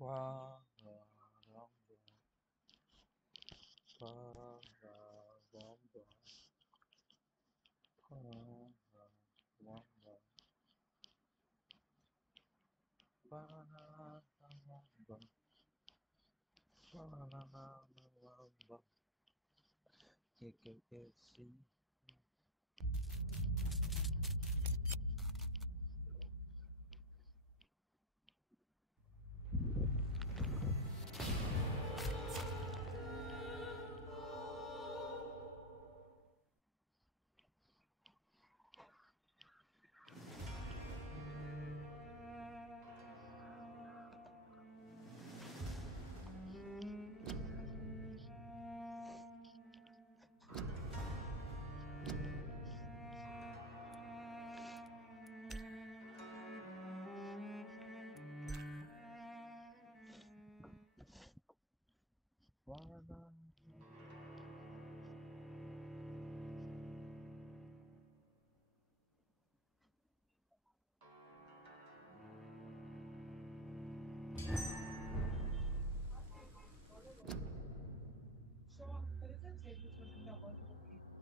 Wow, wow, wow, wow, wow, KKSC.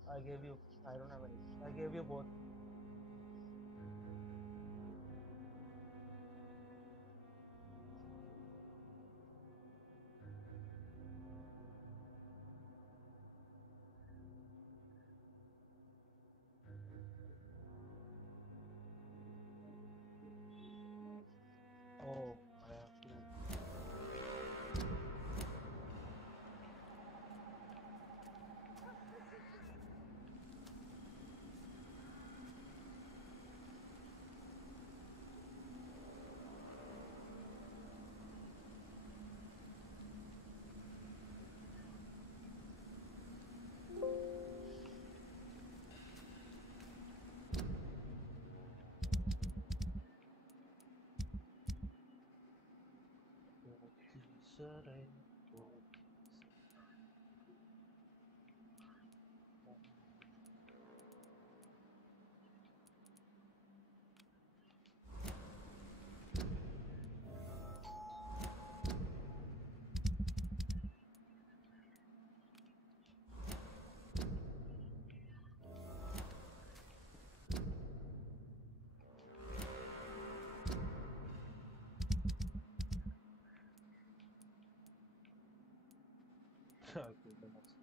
I gave you. I don't have any. I gave you both. Oh, I have to. Okay, the next.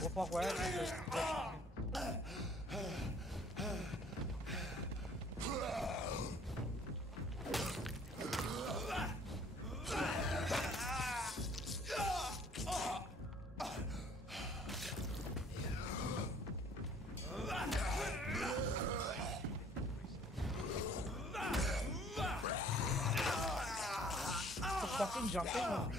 Oh fuck, why? Fucking jumping on me.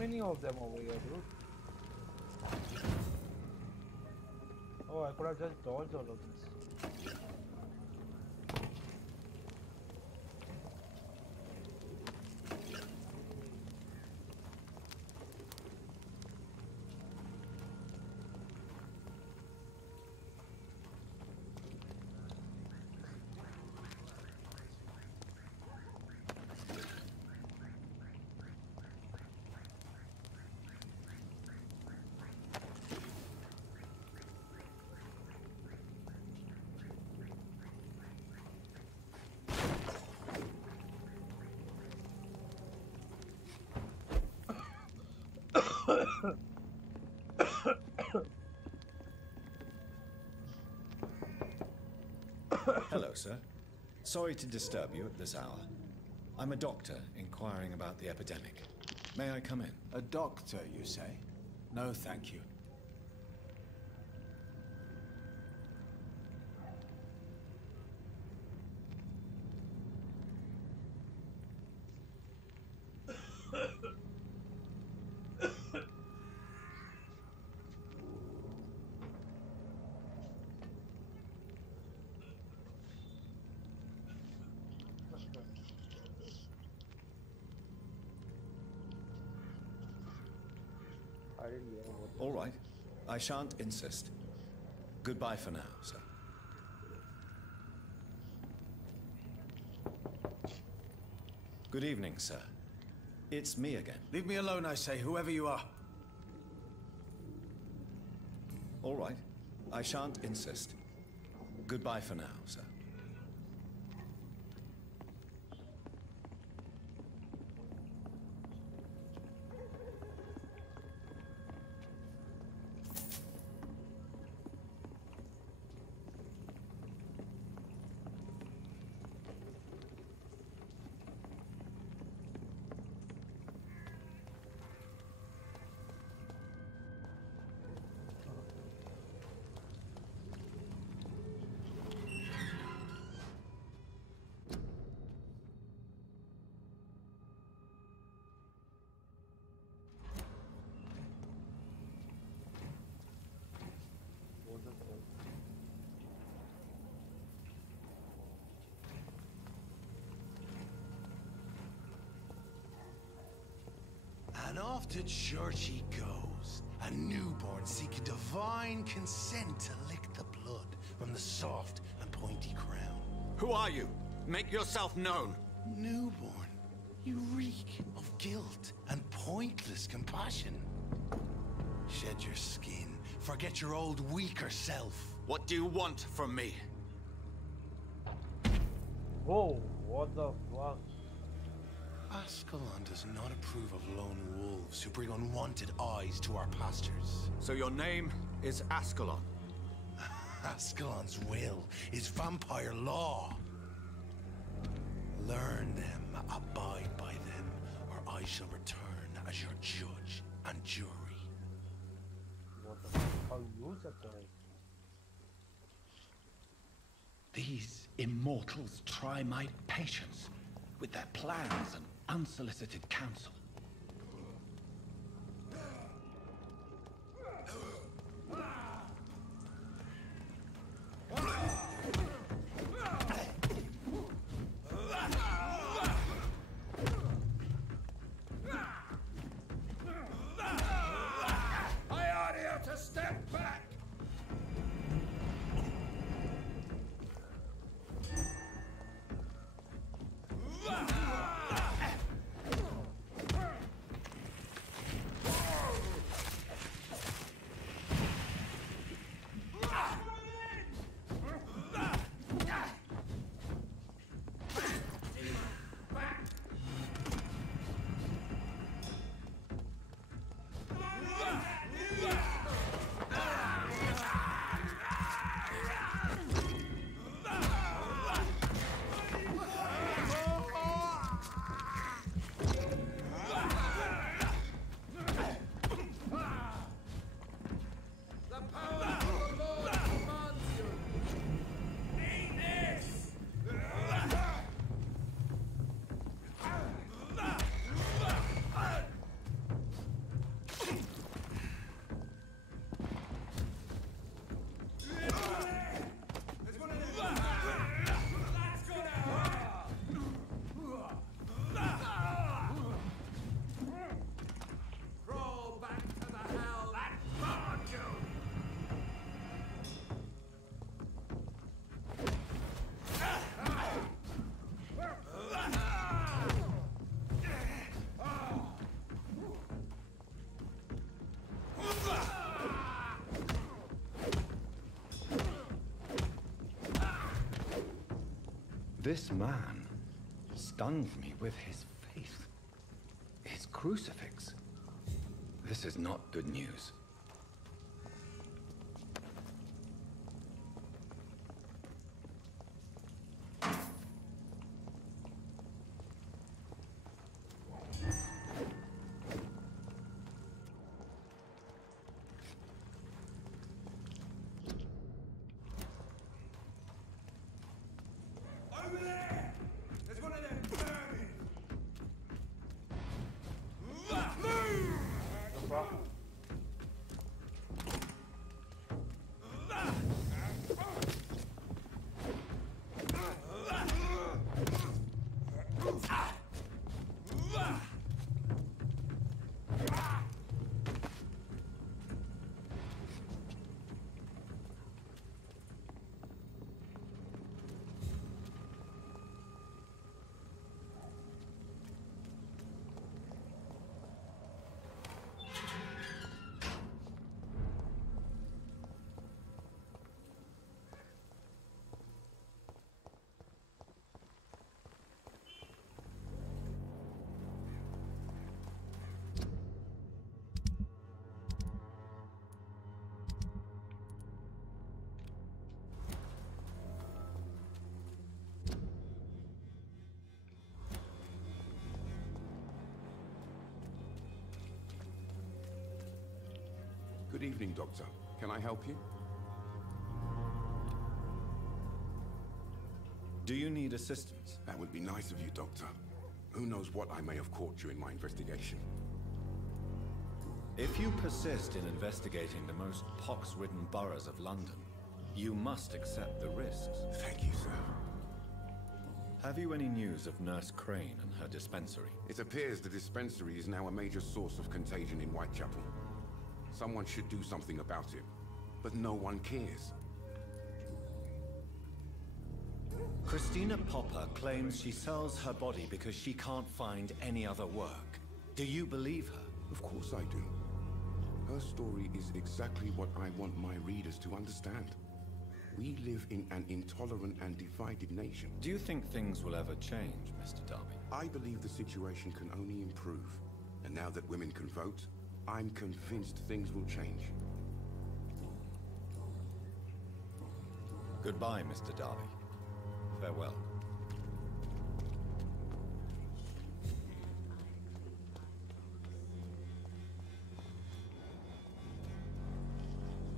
many of them over here, dude? Oh, I could have just dodged all of this. Hello, sir. Sorry to disturb you at this hour. I'm a doctor inquiring about the epidemic. May I come in? A doctor, you say? No, thank you. I didn't hear about All right. I shan't insist. Goodbye for now, sir. Good evening, sir. It's me again. Leave me alone, I say, whoever you are. All right. I shan't insist. Goodbye for now, sir. And off to church he goes, a newborn seeking divine consent to lick the blood from the soft and pointy crown. Who are you? Make yourself known. Newborn, you reek of guilt and pointless compassion. Shed your skin, forget your old weaker self. What do you want from me? Whoa, what the fuck? Ascalon does not approve of lone wolves who bring unwanted eyes to our pastures. So your name is Ascalon. Ascalon's will is vampire law. Learn them, abide by them, or I shall return as your judge and jury. What the fuck? How you said that? These immortals try my patience with their plans and unsolicited counsel. I order you to step back! This man stunned me with his faith. His crucifix. This is not good news. No problem. Good evening, Doctor. Can I help you? Do you need assistance? That would be nice of you, Doctor. Who knows what I may have caught you in my investigation. If you persist in investigating the most pox-ridden boroughs of London, you must accept the risks. Thank you, sir. Have you any news of Nurse Crane and her dispensary? It appears the dispensary is now a major source of contagion in Whitechapel. Someone should do something about it, but no one cares. Christina Popper claims she sells her body because she can't find any other work. Do you believe her? Of course I do. Her story is exactly what I want my readers to understand. We live in an intolerant and divided nation. Do you think things will ever change, Mr. Darby? I believe the situation can only improve. And now that women can vote, I'm convinced things will change. Goodbye, Mr. Darby. Farewell.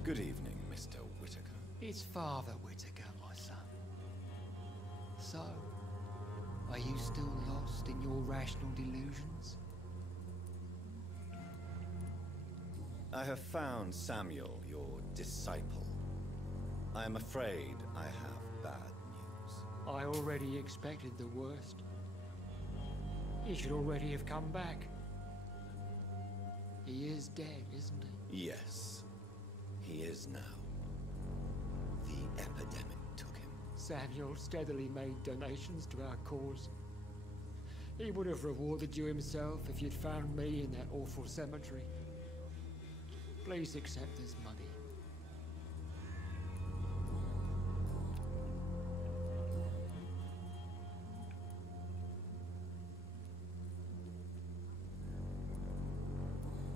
Good evening, Mr. Whitaker. It's Father Whitaker, my son. So, are you still lost in your rational delusions? I have found Samuel, your disciple. I am afraid I have bad news. I already expected the worst. He should already have come back. He is dead, isn't he? Yes, he is now. The epidemic took him. Samuel steadily made donations to our cause. He would have rewarded you himself if you'd found me in that awful cemetery. Please accept this money.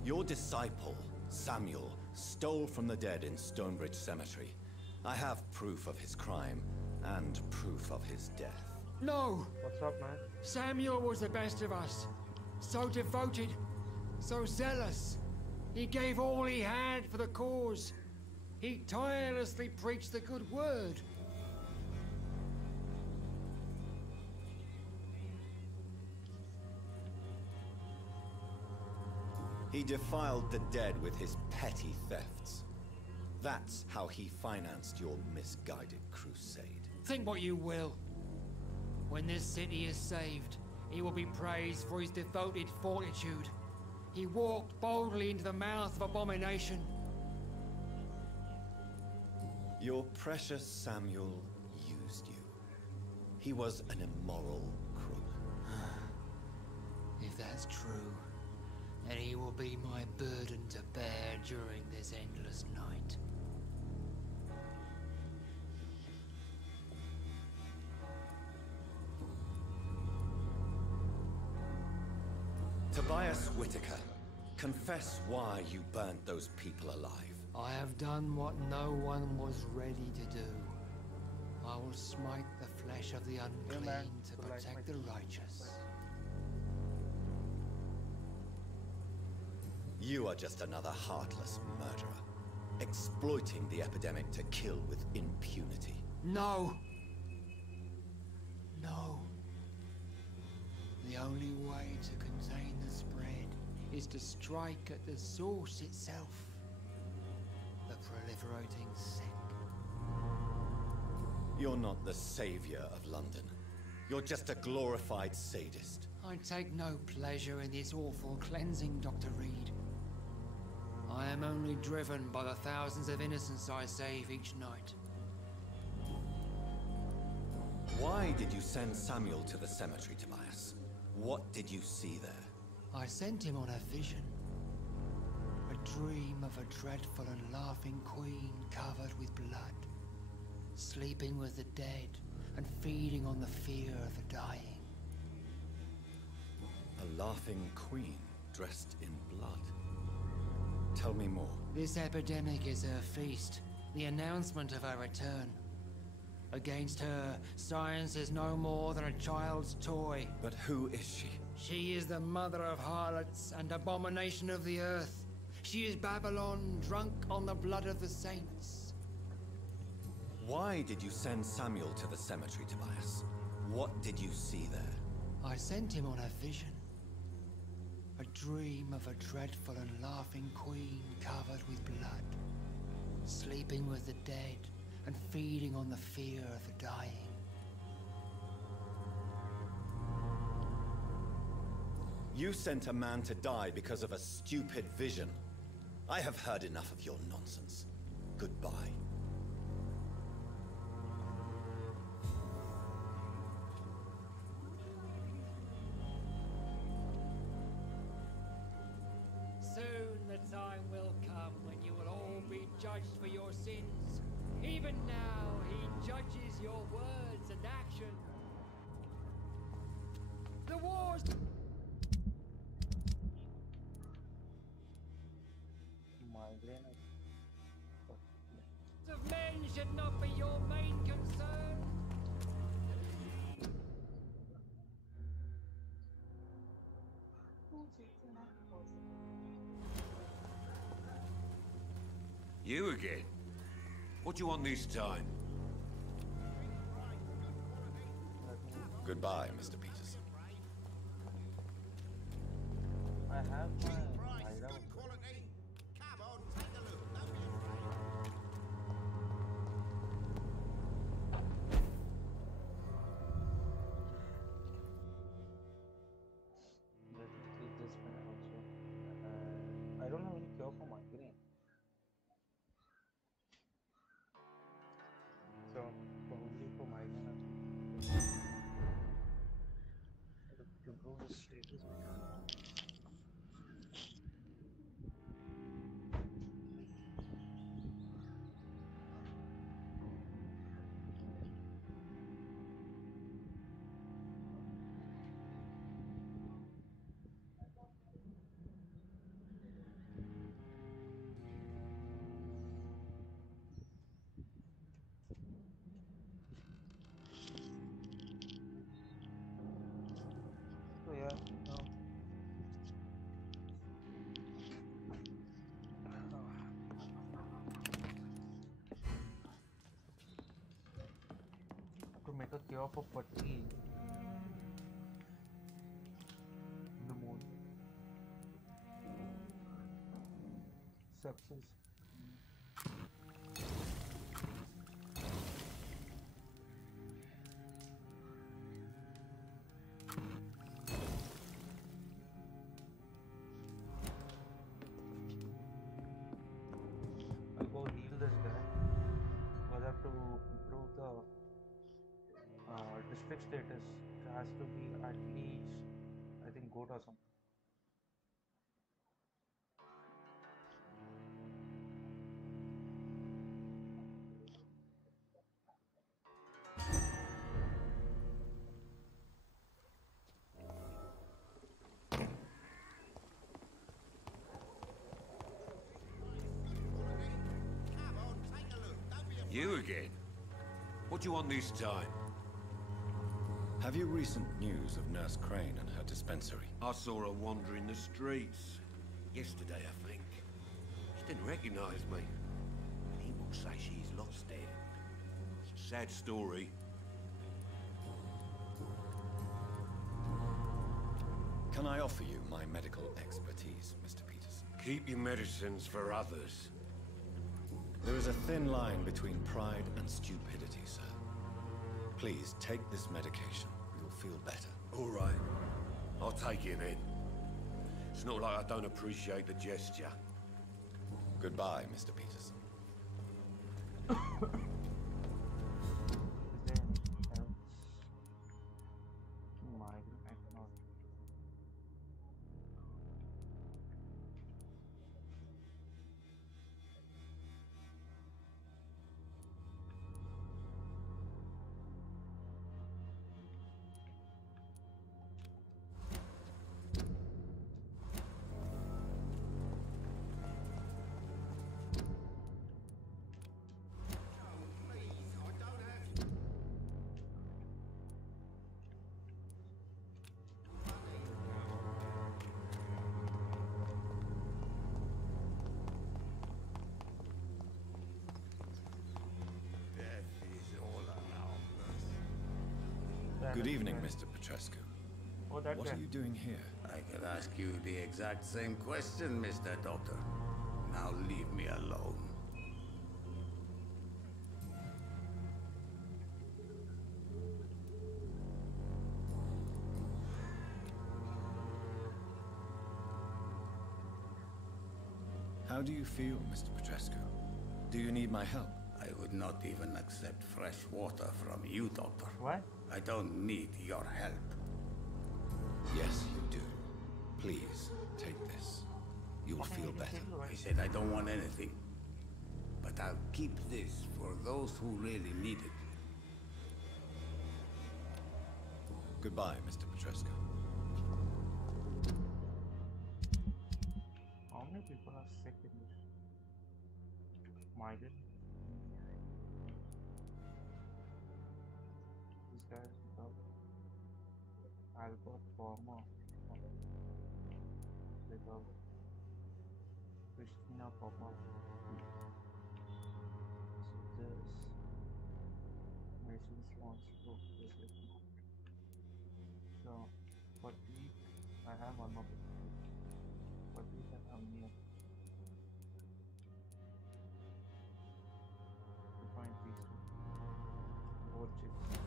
Your disciple, Samuel, stole from the dead in Stonebridge Cemetery. I have proof of his crime and proof of his death. No! What's up, man? Samuel was the best of us. So devoted, so zealous. He gave all he had for the cause. He tirelessly preached the good word. He defiled the dead with his petty thefts. That's how he financed your misguided crusade. Think what you will. When this city is saved, he will be praised for his devoted fortitude. He walked boldly into the mouth of abomination. Your precious Samuel used you. He was an immoral crook. If that's true, then he will be my burden to bear during this endless night. Tobias Whitaker, confess why you burnt those people alive. I have done what no one was ready to do. I will smite the flesh of the unclean to protect the righteous. You are just another heartless murderer, exploiting the epidemic to kill with impunity. No! No. The only way to contain the spread is to strike at the source itself. The proliferating sick. You're not the savior of London. You're just a glorified sadist. I take no pleasure in this awful cleansing, Dr. Reed. I am only driven by the thousands of innocents I save each night. Why did you send Samuel to the cemetery, Tobias? What did you see there? I sent him on a vision. A dream of a dreadful and laughing queen covered with blood, sleeping with the dead and feeding on the fear of the dying. A laughing queen dressed in blood. Tell me more. This epidemic is her feast, the announcement of her return. Against her, science is no more than a child's toy. But who is she? She is the mother of harlots and abomination of the earth. She is Babylon, drunk on the blood of the saints. Why did you send Samuel to the cemetery, Tobias? What did you see there? I sent him on a vision. A dream of a dreadful and laughing queen covered with blood, sleeping with the dead and feeding on the fear of the dying. You sent a man to die because of a stupid vision. I have heard enough of your nonsense. Goodbye. Soon the time will come when you will all be judged for your sins. Even now, he judges your words and actions. The wars... Migraine. of men should not be your main concern. You again? What do you want this time? Goodbye, Mr. Peterson. I have my hideout. Let me keep this pen also. I don't have any cure for migraine. So probably for migraine I have to improve the status. So yeah, no. To make a cure for fatigue in the moon. Success. I'll go heal this guy. I'll have to improve the district status. It has to be at least, I think, good or something. You again? What do you want this time? Have you recent news of Nurse Crane and her dispensary? I saw her wandering the streets. Yesterday, I think. She didn't recognize me. People say she's lost it. It's a sad story. Can I offer you my medical expertise, Mr. Peterson? Keep your medicines for others. There is a thin line between pride and stupidity, sir. Please take this medication. You'll feel better. All right. I'll take it then. It's not like I don't appreciate the gesture. Goodbye, Mr. Peterson. Is there anything else? Migrant, I cannot. Good evening, Mr. Petrescu. Oh, that What guy. are you doing here? I could ask you the exact same question, Mr. Doctor. Now leave me alone. How do you feel, Mr. Petrescu? Do you need my help? I would not even accept fresh water from you, Doctor. What? I don't need your help. Yes, you do. Please, take this. You'll feel better. I said I don't want anything. But I'll keep this for those who really need it. Goodbye, Mr. Petrescu. How many people are sick in this? Migrant? These guys without Albert Former, without Christina Papa. So this Mason's wants to this with me. So for week I have one more. For week I have near. To find these two. Both chips.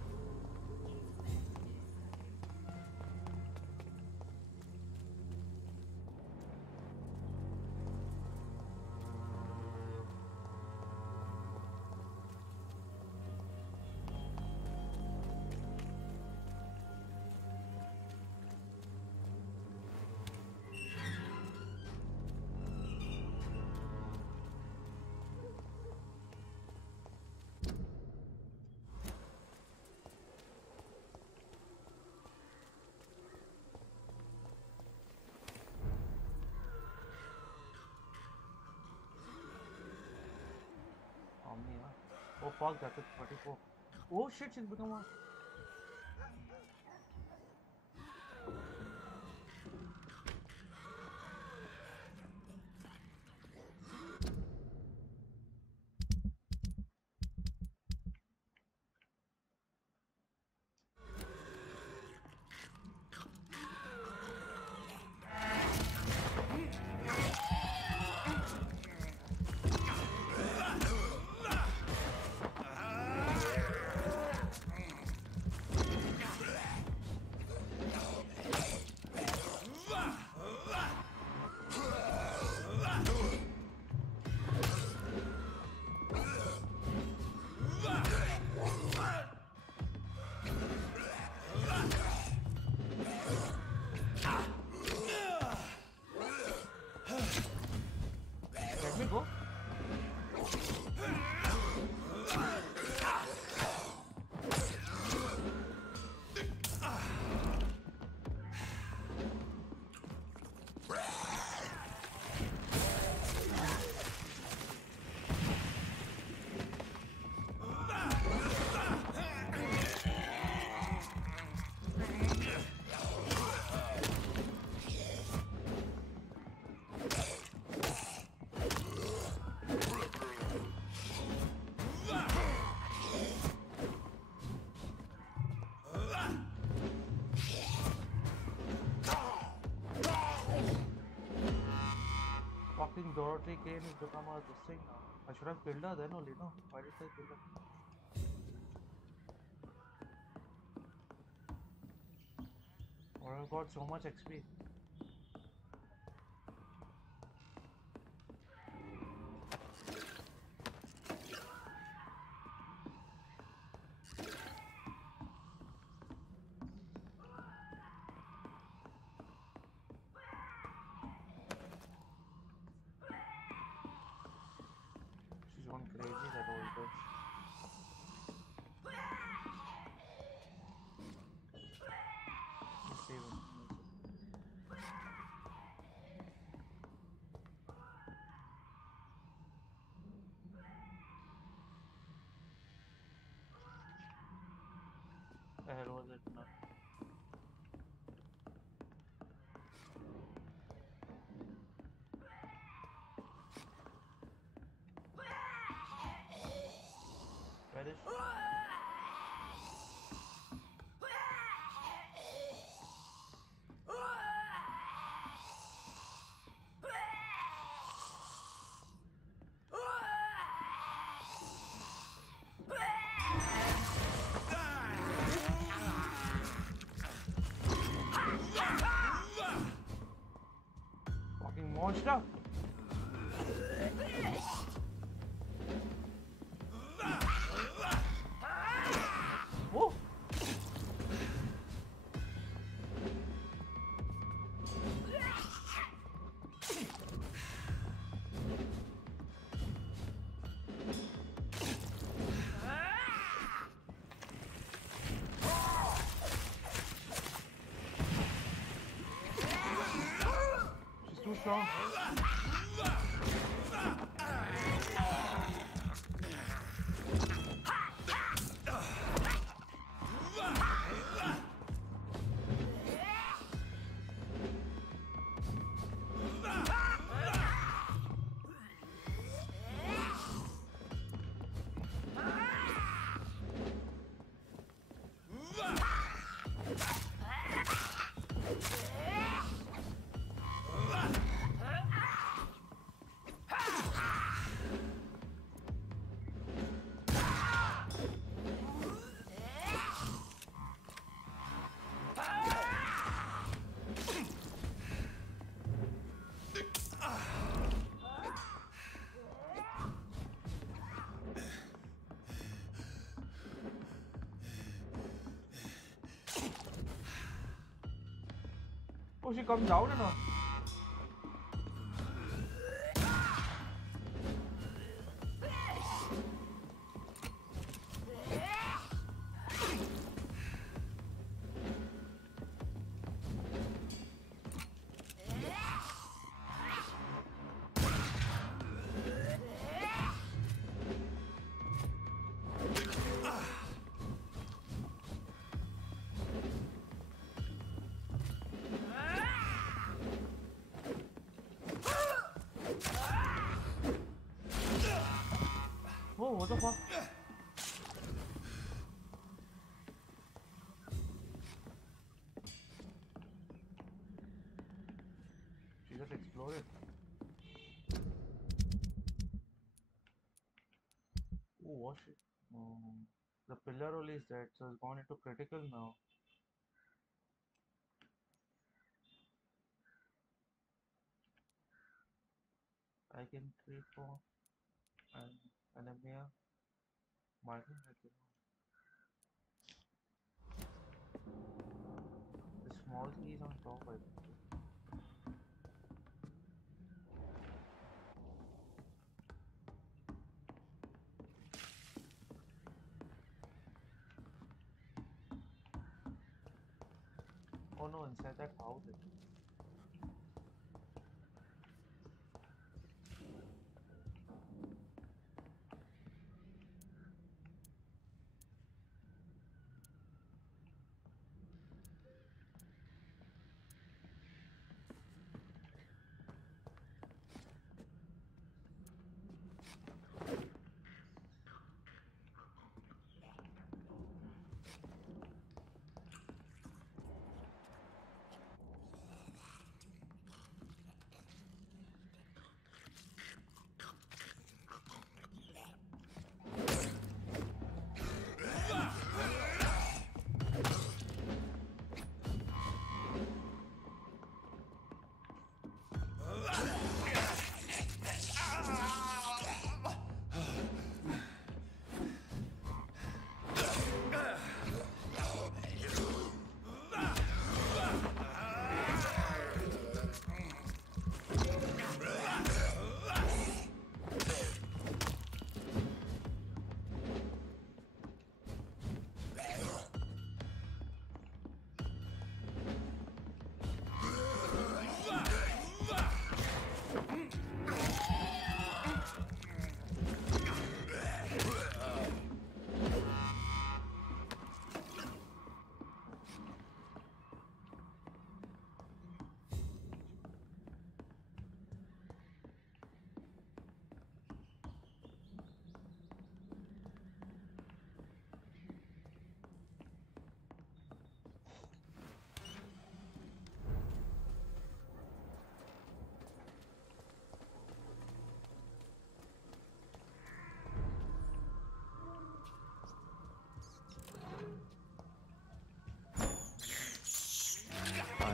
Omnia. Oh fuck, that's a 34. Oh shit, she's become a. Dorothy Kane has become a this thing now. I should have killed her then only, no? Why did I kill her? Or I've got so much XP. She's gone crazy, that old bitch. Let's save him. The hell was it now? Where is she? Fucking monster! Whoa! She's too strong. Oh, she comes down and all. Whoa, what the fuck? She just exploded. Oh, was she? The pillar only is dead, so it's gone into critical now. I can trade for an anemia. Marking the small key is on top, I think. Oh no, inside that house.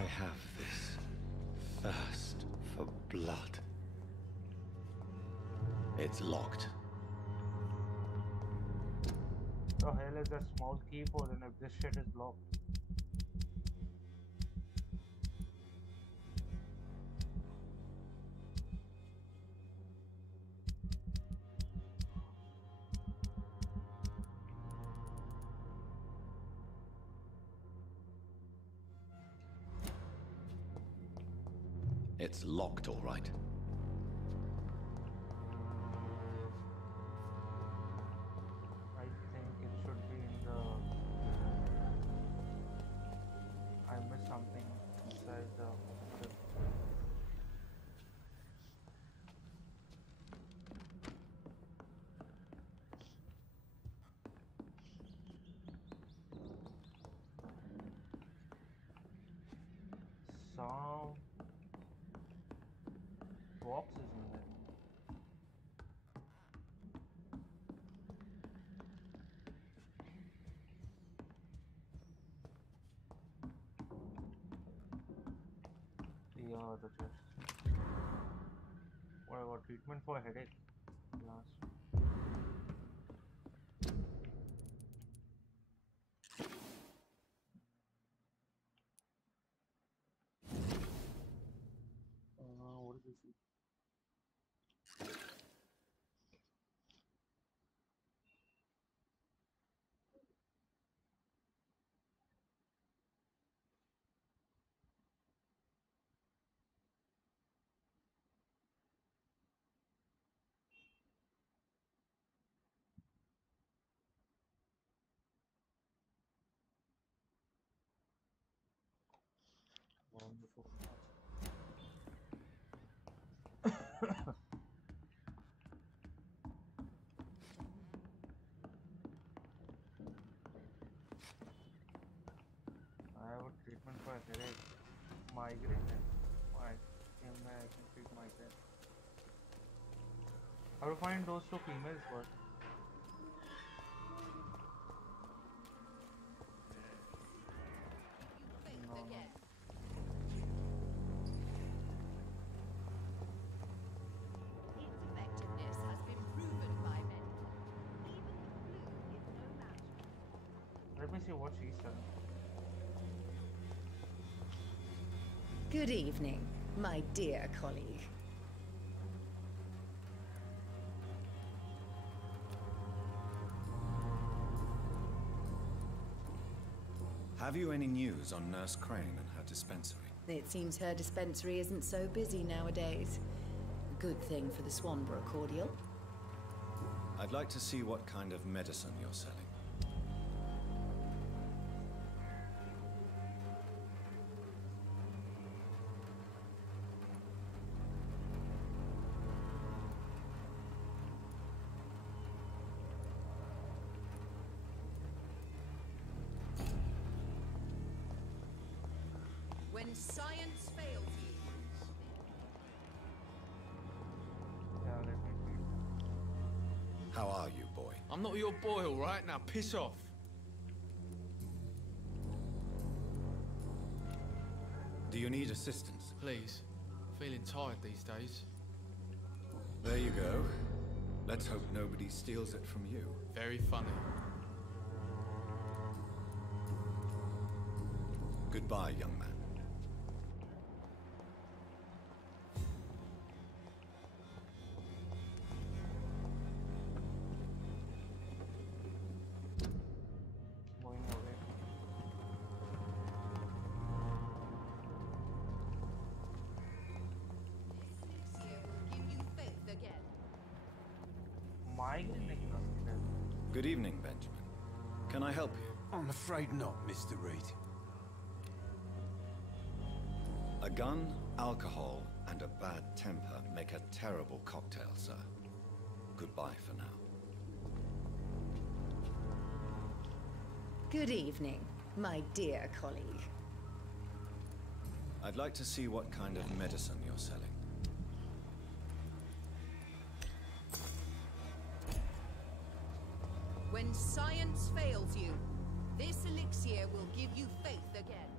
have this thirst for blood. It's locked. The hell is that small key for then if this shit is locked? It's locked, all right. I think it should be in the... I missed something inside the... Some boxes in there. Yeah, the chest. What about treatment for headache? Last. What is this? Wonderful. I have a treatment for headache, migraine. I can treat migraine. How to find those two females first? No. Its effectiveness has been proven by men. Even the blue is no match. Let me see what she said. Good evening, my dear colleague. Have you any news on Nurse Crane and her dispensary? It seems her dispensary isn't so busy nowadays. A good thing for the Swanborough cordial. I'd like to see what kind of medicine you're selling. When science fails you. Yeah, let me treat. How are you, boy? I'm not your boy, all right? Now piss off. Do you need assistance? Please. Feeling tired these days. There you go. Let's hope nobody steals it from you. Very funny. Goodbye, young man. Going away. This elixir will give you faith again. Migraine नहीं कर सकते. Good evening, Benjamin. Can I help you? I'm afraid not, Mr. Reed. A gun, alcohol, and a bad temper make a terrible cocktail, sir. Goodbye for now. Good evening, my dear colleague. I'd like to see what kind of medicine you're selling. When science fails you, this elixir will give you faith again.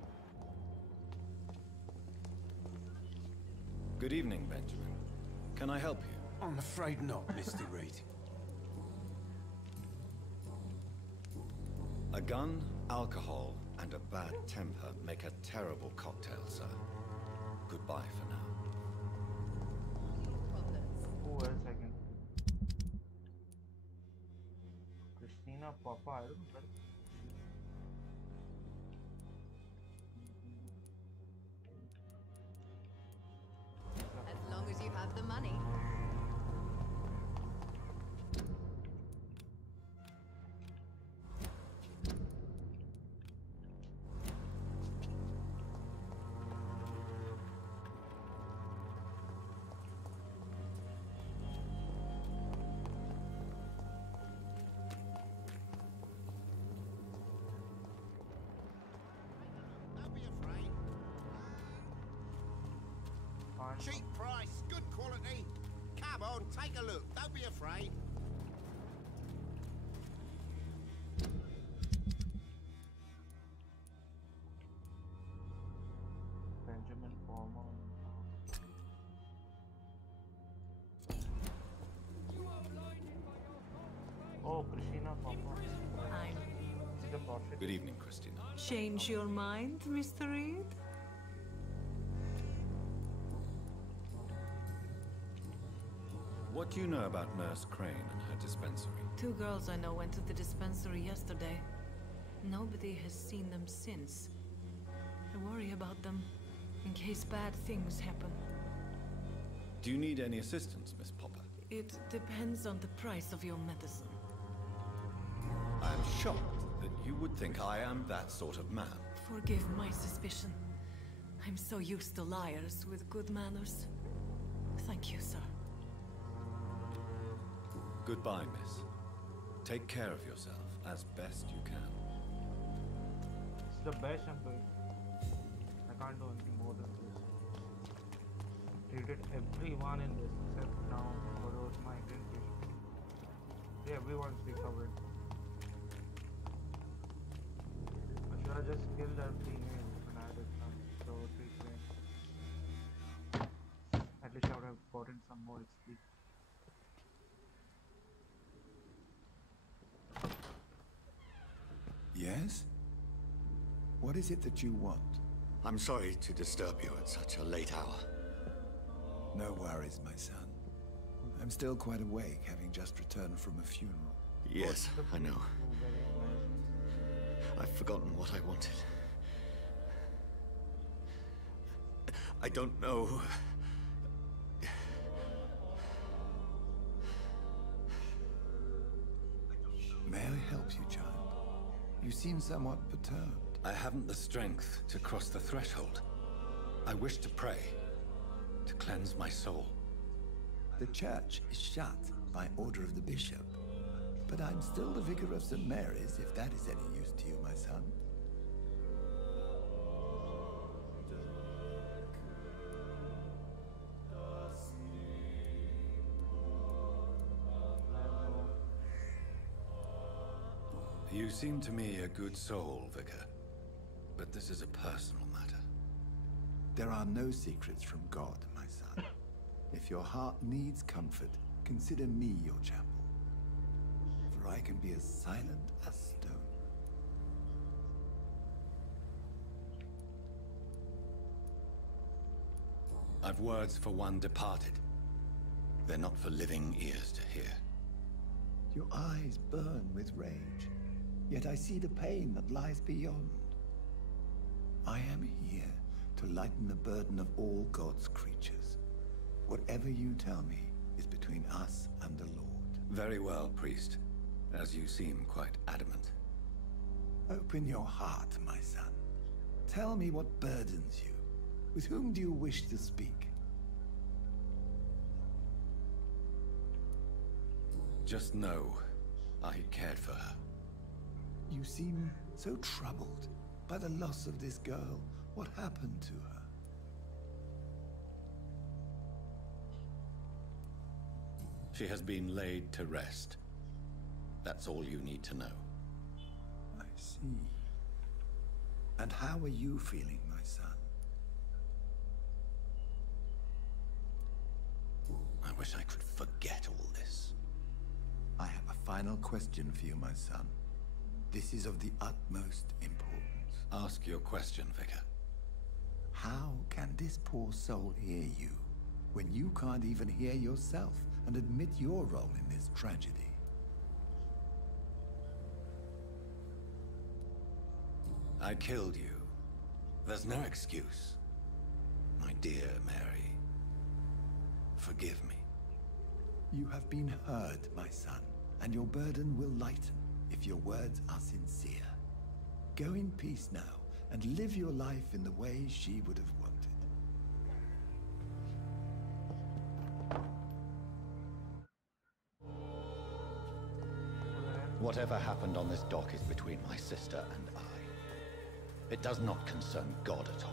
Good evening, Benjamin. Can I help you? I'm afraid not, Mr. Reed. A gun, alcohol, and a bad temper make a terrible cocktail, sir. Goodbye for now. Who else I can? Christina, Papa, I don't know. As long as you have the money. Cheap price, good quality. Come on, take a look. Don't be afraid. Benjamin Palmer. Oh, Christina Papa. Good evening, Christina. Change your mind, Mr. Reed? What do you know about Nurse Crane and her dispensary? 2 girls I know went to the dispensary yesterday. Nobody has seen them since. I worry about them, in case bad things happen. Do you need any assistance, Miss Popper? It depends on the price of your medicine. I am shocked that you would think I am that sort of man. Forgive my suspicion. I'm so used to liars with good manners. Thank you, sir. Goodbye, miss. Take care of yourself as best you can. It's the best I'm doing. I can't do anything more than this. Treated everyone in this except now for those migrant patients. Yeah, everyone's recovered. I should have just killed that female when I did not so treatment. At least I would have gotten some more XP. Yes? What is it that you want? I'm sorry to disturb you at such a late hour. No worries, my son. I'm still quite awake, having just returned from a funeral. Yes, I know. I've forgotten what I wanted. I don't know. May I help you, child? You seem somewhat perturbed. I haven't the strength to cross the threshold. I wish to pray, to cleanse my soul. The church is shut by order of the bishop. But I'm still the vicar of St. Mary's, if that is any use to you, my son. You seem to me a good soul, Vicar. But this is a personal matter. There are no secrets from God, my son. If your heart needs comfort, consider me your chapel. For I can be as silent as stone. I've words for one departed. They're not for living ears to hear. Your eyes burn with rage, yet I see the pain that lies beyond. I am here to lighten the burden of all God's creatures. Whatever you tell me is between us and the Lord. Very well, priest. As you seem quite adamant. Open your heart, my son. Tell me what burdens you. With whom do you wish to speak? Just know, I cared for her. You seem so troubled by the loss of this girl. What happened to her? She has been laid to rest. That's all you need to know. I see. And how are you feeling, my son? wish I could forget all this. I have a final question for you, my son. This is of the utmost importance. Ask your question, Vicar. How can this poor soul hear you when you can't even hear yourself and admit your role in this tragedy? I killed you. There's no excuse. My dear Mary, forgive me. You have been heard, my son, and your burden will lighten if your words are sincere. Go in peace now, and live your life in the way she would have wanted. Whatever happened on this dock is between my sister and I. It does not concern God at all.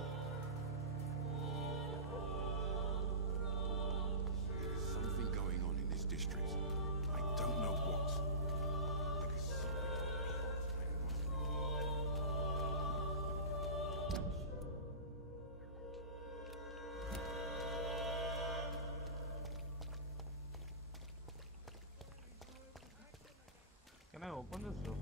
There is something going on in this district. I don't know what. There is Can I open this door?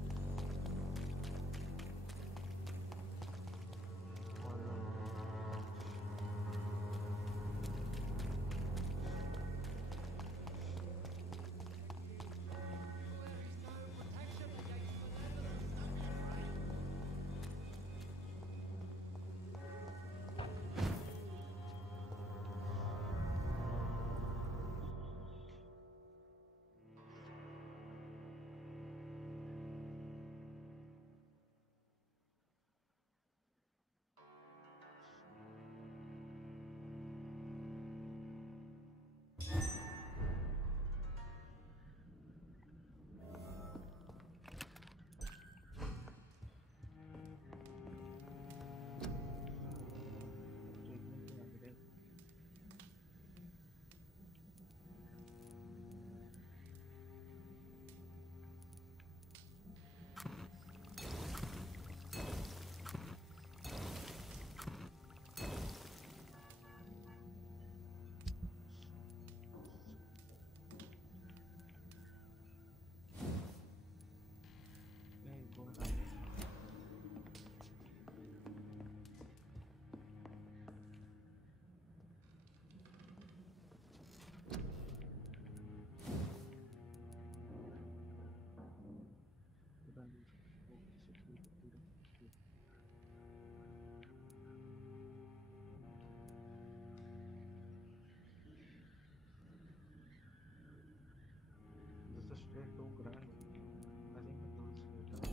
This is straight to grand. I think it goes straight up.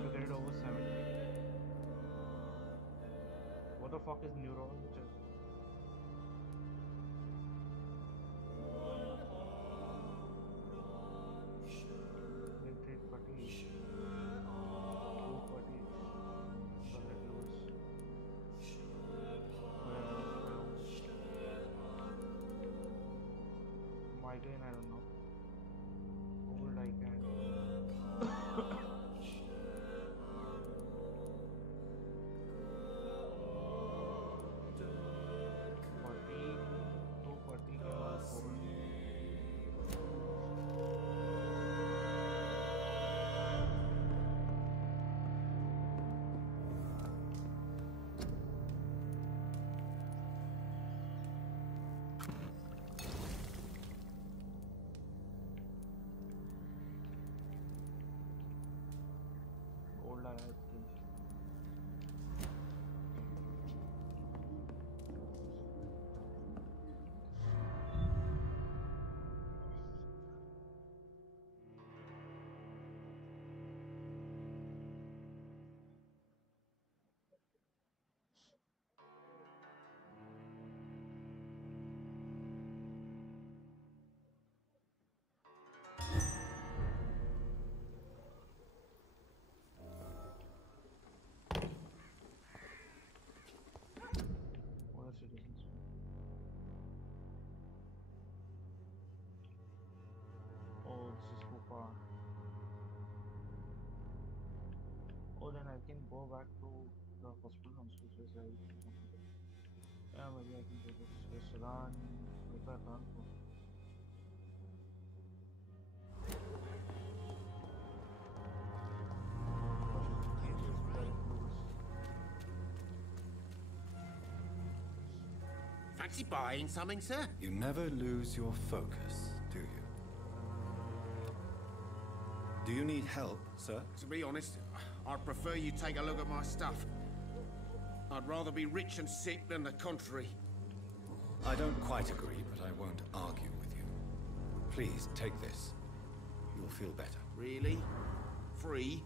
This is over 70. What the fuck is neurology? Nitrate fatigue. Flu fatigue. Bullet loss. Migraine, I don't know. Old I can. Old I have Oh, then I can go back to the hospital and switch this right. Yeah, maybe I can do this. Just run. Where do I run from? Fancy buying something, sir? You never lose your focus, do you? Do you need help, sir? To be honest, I'd prefer you take a look at my stuff. I'd rather be rich and sick than the contrary. I don't quite agree, but I won't argue with you. Please, take this. You'll feel better. Really? Free?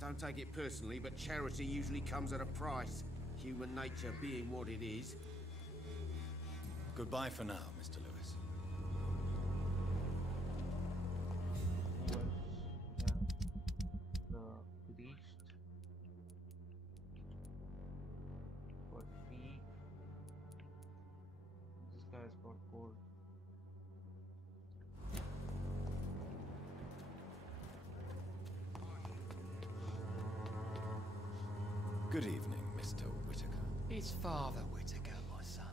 Don't take it personally, but charity usually comes at a price. Human nature being what it is. Goodbye for now, Mr. Lewis. The priest got 3. This guy's got 4. Good evening, Mr. Whitaker. It's Father Whitaker, my son.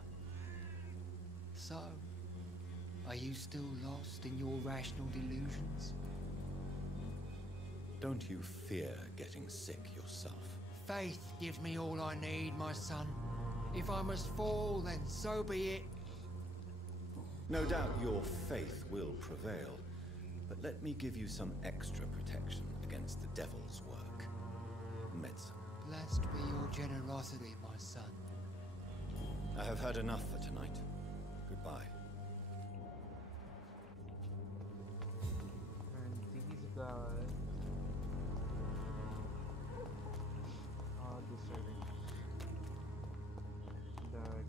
So, are you still lost in your rational delusions? Don't you fear getting sick yourself? Faith gives me all I need, my son. If I must fall, then so be it. No doubt your faith will prevail, but let me give you some extra protection against the devil's work. Medicine. Blessed be your generosity, my son. I have had enough for tonight. Goodbye. And these guys are deciding that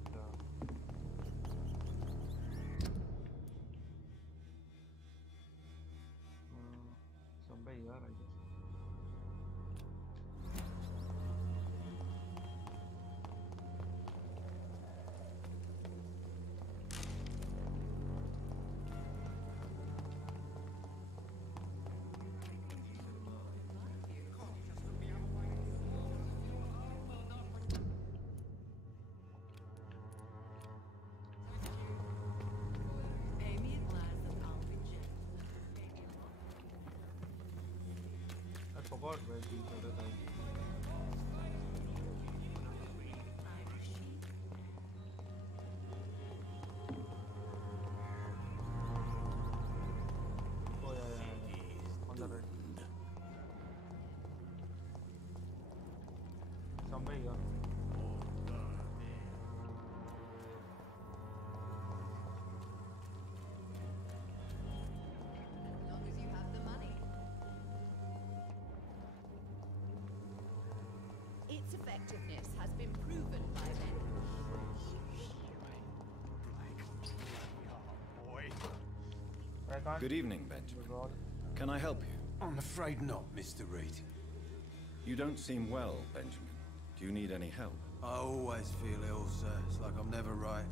somebody here, I guess. I forgot where these other guys. Oh yeah. On the right. Somebody here. As long as you have the money. Its effectiveness has been proven by men. Good evening, Benjamin. Can I help you? I'm afraid not, Mr. Reed. You don't seem well, Benjamin. Do you need any help? I always feel ill, sir. It's like I'm never right.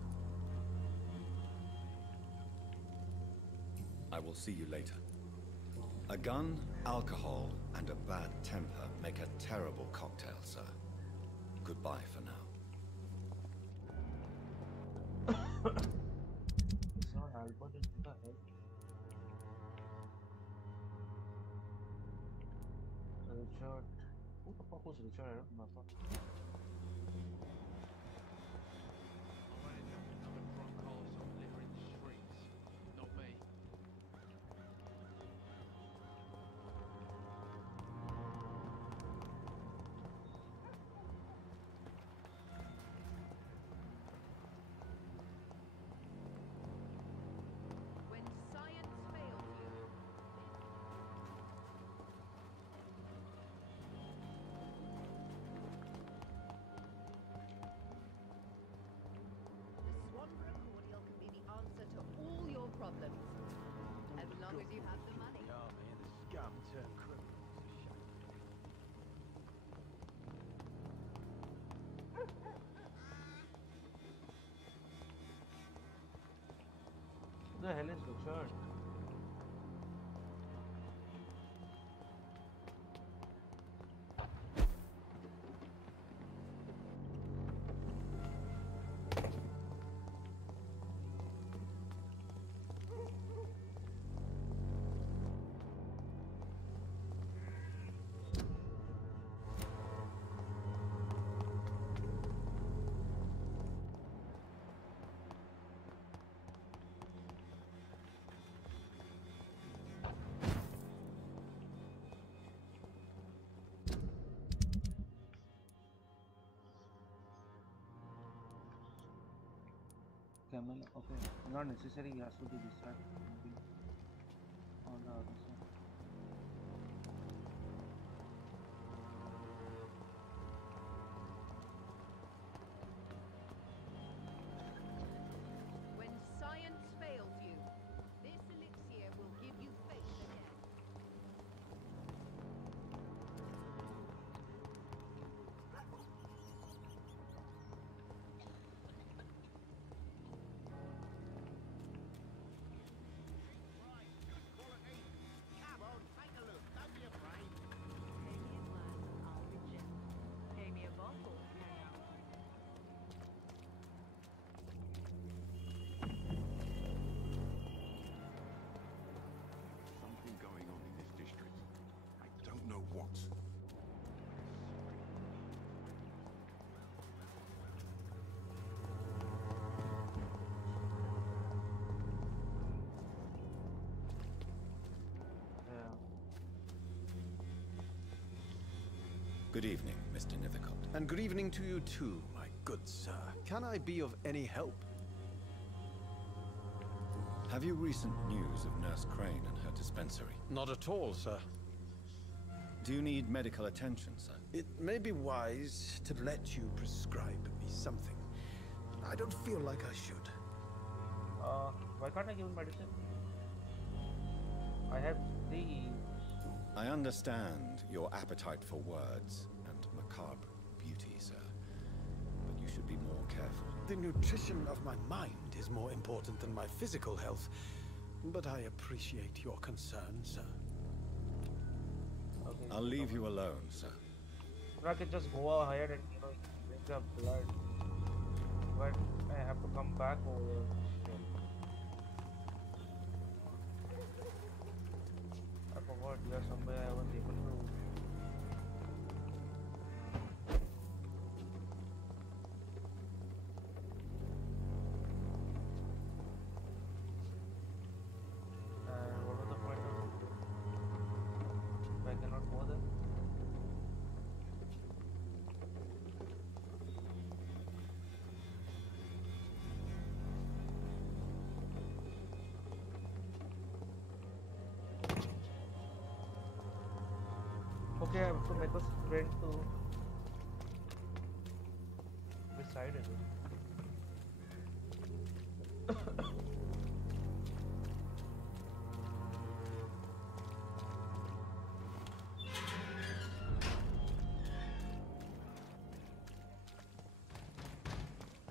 I will see you later. A gun, alcohol, and a bad temper make a terrible cocktail, sir. Goodbye for now. It's not Albert, it's the head. Richard. Who the fuck was Richard? I don't remember. When science fails you, the Swanborough cordial can be the answer to all your problems. As long as you have the money. The army and the scum turn criminals. Who the hell is Richard? camel. Okay, not necessary. He has to be this side. Maybe on the other side. When science fails you, this elixir will give you faith again. Pay me a bottle, and I'll Something going on in this district. I don't know what. Yeah. Good evening, Mr. Nithercott. And good evening to you too, my good sir. Can I be of any help? Have you recent news of Nurse Crane and her dispensary? Not at all, sir. Do you need medical attention, sir? It may be wise to let you prescribe me something. I don't feel like I should. Why can't I give him medicine? I have 3. I understand your appetite for words and macabre beauty, sir. But you should be more careful. The nutrition of my mind is more important than my physical health. But I appreciate your concern, sir. Okay. I'll leave you alone, sir. I can just go ahead and drink the blood. But I have to come back over. I forgot there's somewhere I was able to. And what was the point of it? If I cannot go there. Okay, I have to make a sprint to which side is it?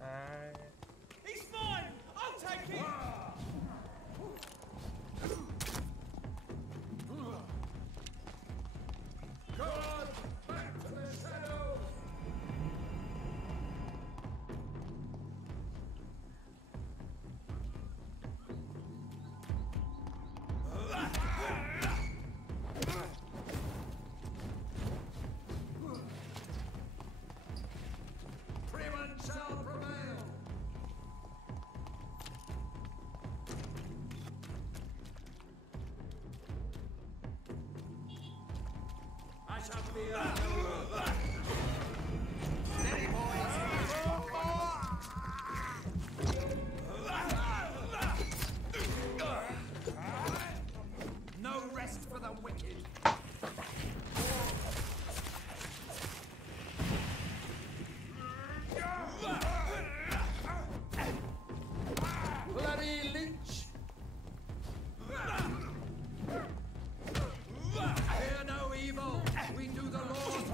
And He's mine! I'll take him! God, back to the shadows! Freeman shall prevail! I shall fear no other. Steady, boys! No rest for the wicked. Bloody lynch! Fear no evil. We do the Lord's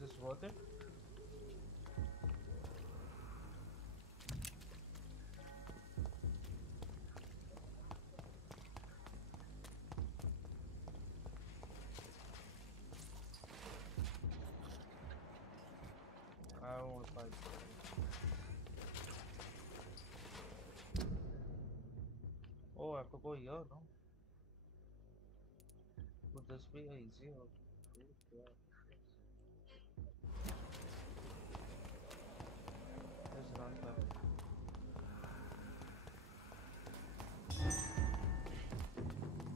this worth it? I won't fight. Oh, I have to go here, no? Would this be easier? Yeah. Let's run back.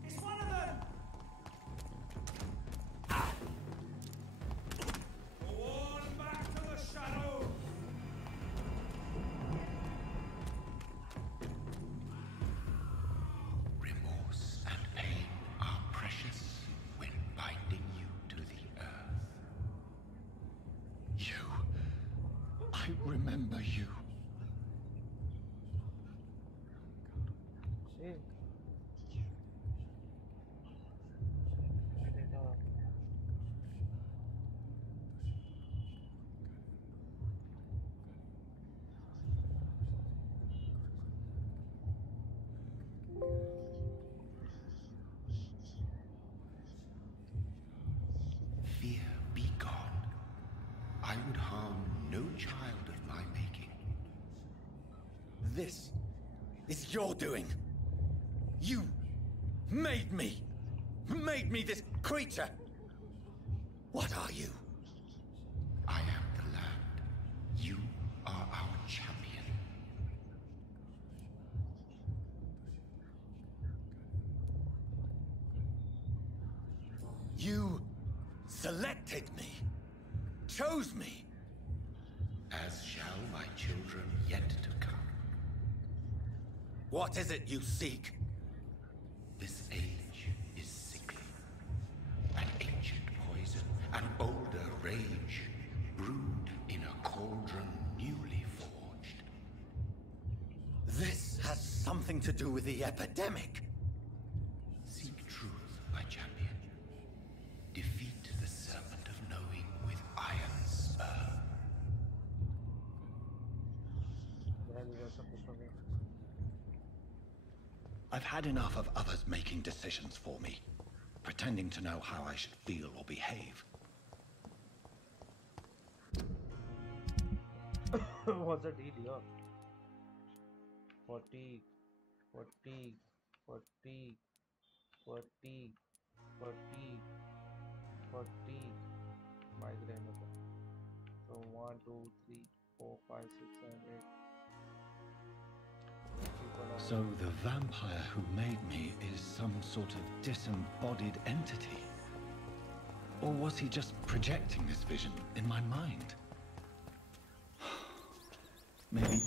It's one of them! Go on back to the shadow! Remorse and pain are precious when binding you to the earth. I remember you. See? Fear be gone. I would harm no child of my making. This is your doing. You made me this creature. What are you? I am the land. You are our champion. You selected me, chose me. As shall my children yet to come. What is it you seek? This age is sickly. An ancient poison, an older rage, brewed in a cauldron newly forged. This has something to do with the epidemic. Seek truth, my champion. Defeat the serpent of knowing with iron spur. I've had enough of others making decisions for me, pretending to know how I should feel or behave. What's the deal here? Fatigue, fatigue, fatigue, fatigue, fatigue, fatigue. Migraine. So 1, 2, 3, 4, 5, 6, 7, 8. So the vampire who made me is some sort of disembodied entity? Or was he just projecting this vision in my mind? Maybe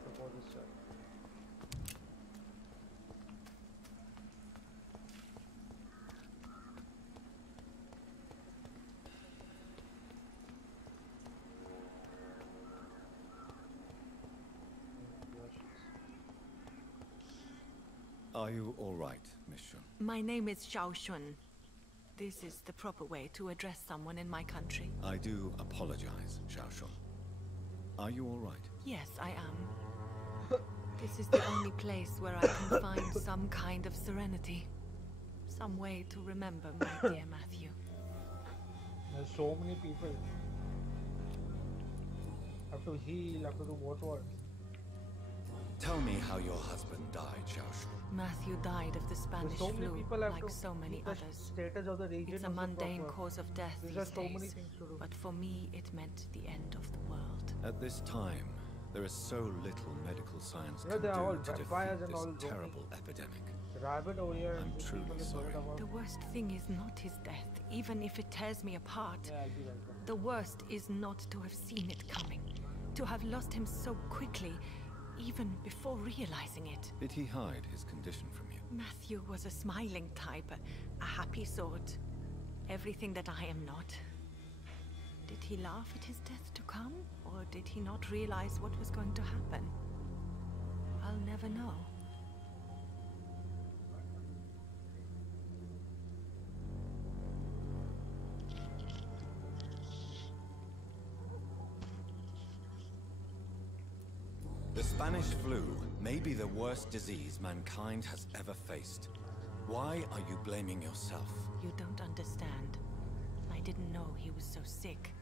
better for this sir. Are you all right, Miss Shun? My name is Xiao Shun. This is the proper way to address someone in my country. I do apologize, Xiao Shun. Are you all right? Yes, I am. This is the only place where I can find some kind of serenity. Some way to remember my dear Matthew. There's so many people. Have to heal, have to do what? Tell me how your husband died, Xiao Shun. Matthew died of the Spanish so many flu, people have like to so many keep the others. status of the region It's a also mundane proper. cause of death There's these just so many days, things to do. but for me it meant the end of the world. At this time, there is so little medical science Yeah, can they are all do to vampires defeat and all this zombies. terrible epidemic. Rabbit over here. I'm these truly people is sorry. worried about. The worst thing is not his death, even if it tears me apart. Yeah, I'll be welcome. The worst is not to have seen it coming, to have lost him so quickly, even before realizing it. Did he hide his condition from you? Matthew was a smiling type, a happy sort. Everything that I am not. Did he laugh at his death to come, or did he not realize what was going to happen? I'll never know. The Spanish flu may be the worst disease mankind has ever faced. Why are you blaming yourself? You don't understand. I didn't know he was so sick.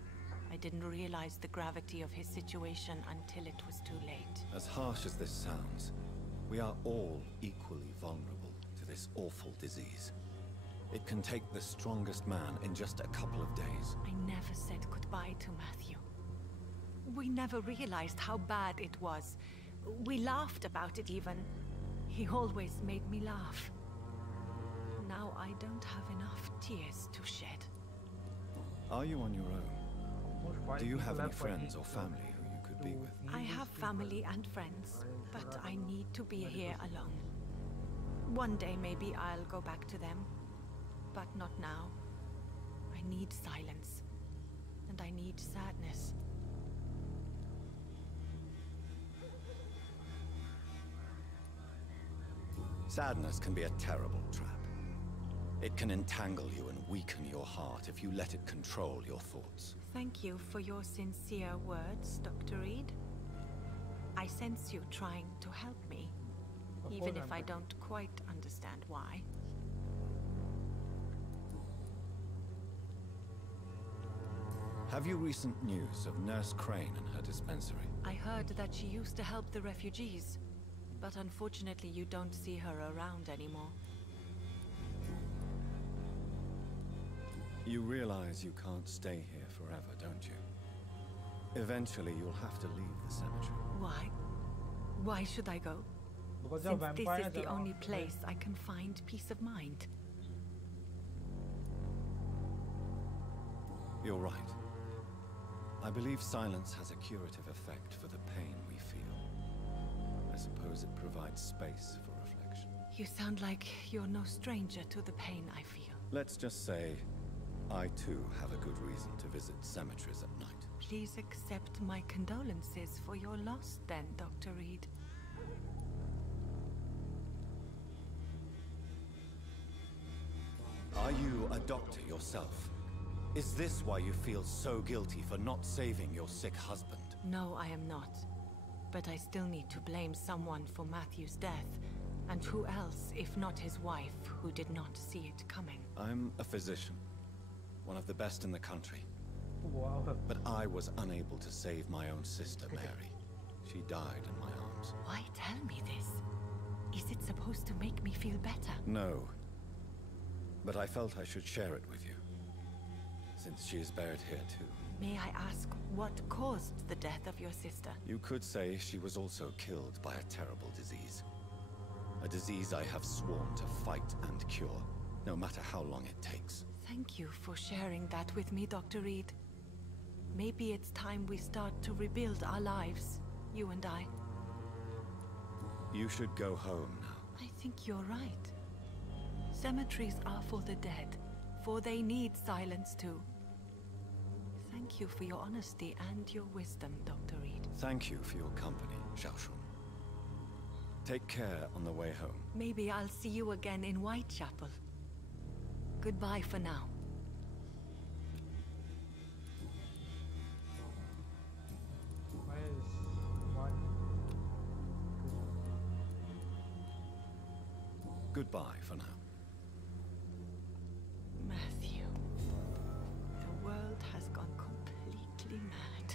I didn't realize the gravity of his situation until it was too late. As harsh as this sounds, we are all equally vulnerable to this awful disease. It can take the strongest man in just a couple of days. I never said goodbye to Matthew. We never realized how bad it was. We laughed about it even. He always made me laugh. Now I don't have enough tears to shed. Are you on your own? Do you have any friends or family who you could be with? I have family and friends, but I need to be here alone. One day maybe I'll go back to them, but not now. I need silence, and I need sadness. Sadness can be a terrible trap. It can entangle you and weaken your heart if you let it control your thoughts. Thank you for your sincere words, Dr. Reed. I sense you trying to help me, even if I don't quite understand why. Have you recent news of Nurse Crane and her dispensary? I heard that she used to help the refugees, but unfortunately you don't see her around anymore. You realize you can't stay here forever, don't you? Eventually you'll have to leave the cemetery. Why? Why should I go? Because Since there are this is vampires the around. only place I can find peace of mind. You're right. I believe silence has a curative effect for the pain we feel. I suppose it provides space for reflection. You sound like you're no stranger to the pain I feel. Let's just say, I too have a good reason to visit cemeteries at night. Please accept my condolences for your loss then, Dr. Reed. Are you a doctor yourself? Is this why you feel so guilty for not saving your sick husband? No, I am not. But I still need to blame someone for Matthew's death. And who else, if not his wife, who did not see it coming? I'm a physician. One of the best in the country. Wow. But I was unable to save my own sister, Mary. She died in my arms. Why tell me this? Is it supposed to make me feel better? No. But I felt I should share it with you. Since she is buried here too. May I ask what caused the death of your sister? You could say she was also killed by a terrible disease. A disease I have sworn to fight and cure, no matter how long it takes. Thank you for sharing that with me, Dr. Reed. Maybe it's time we start to rebuild our lives, you and I. You should go home now. I think you're right. Cemeteries are for the dead, for they need silence too. Thank you for your honesty and your wisdom, Dr. Reed. Thank you for your company, Xiaoshun. Take care on the way home. Maybe I'll see you again in Whitechapel. Goodbye for now. Goodbye for now. Matthew, the world has gone completely mad.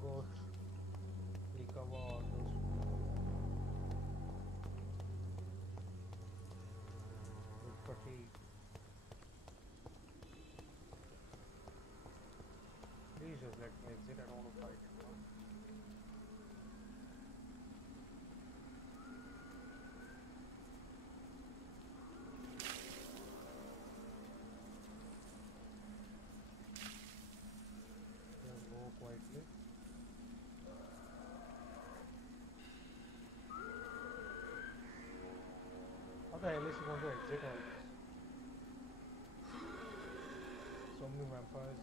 Go recover all those. With fatigue. Please just let me exit. I don't want to fight anymore. Just go quietly. How the hell is he going to exit all this? So many vampires.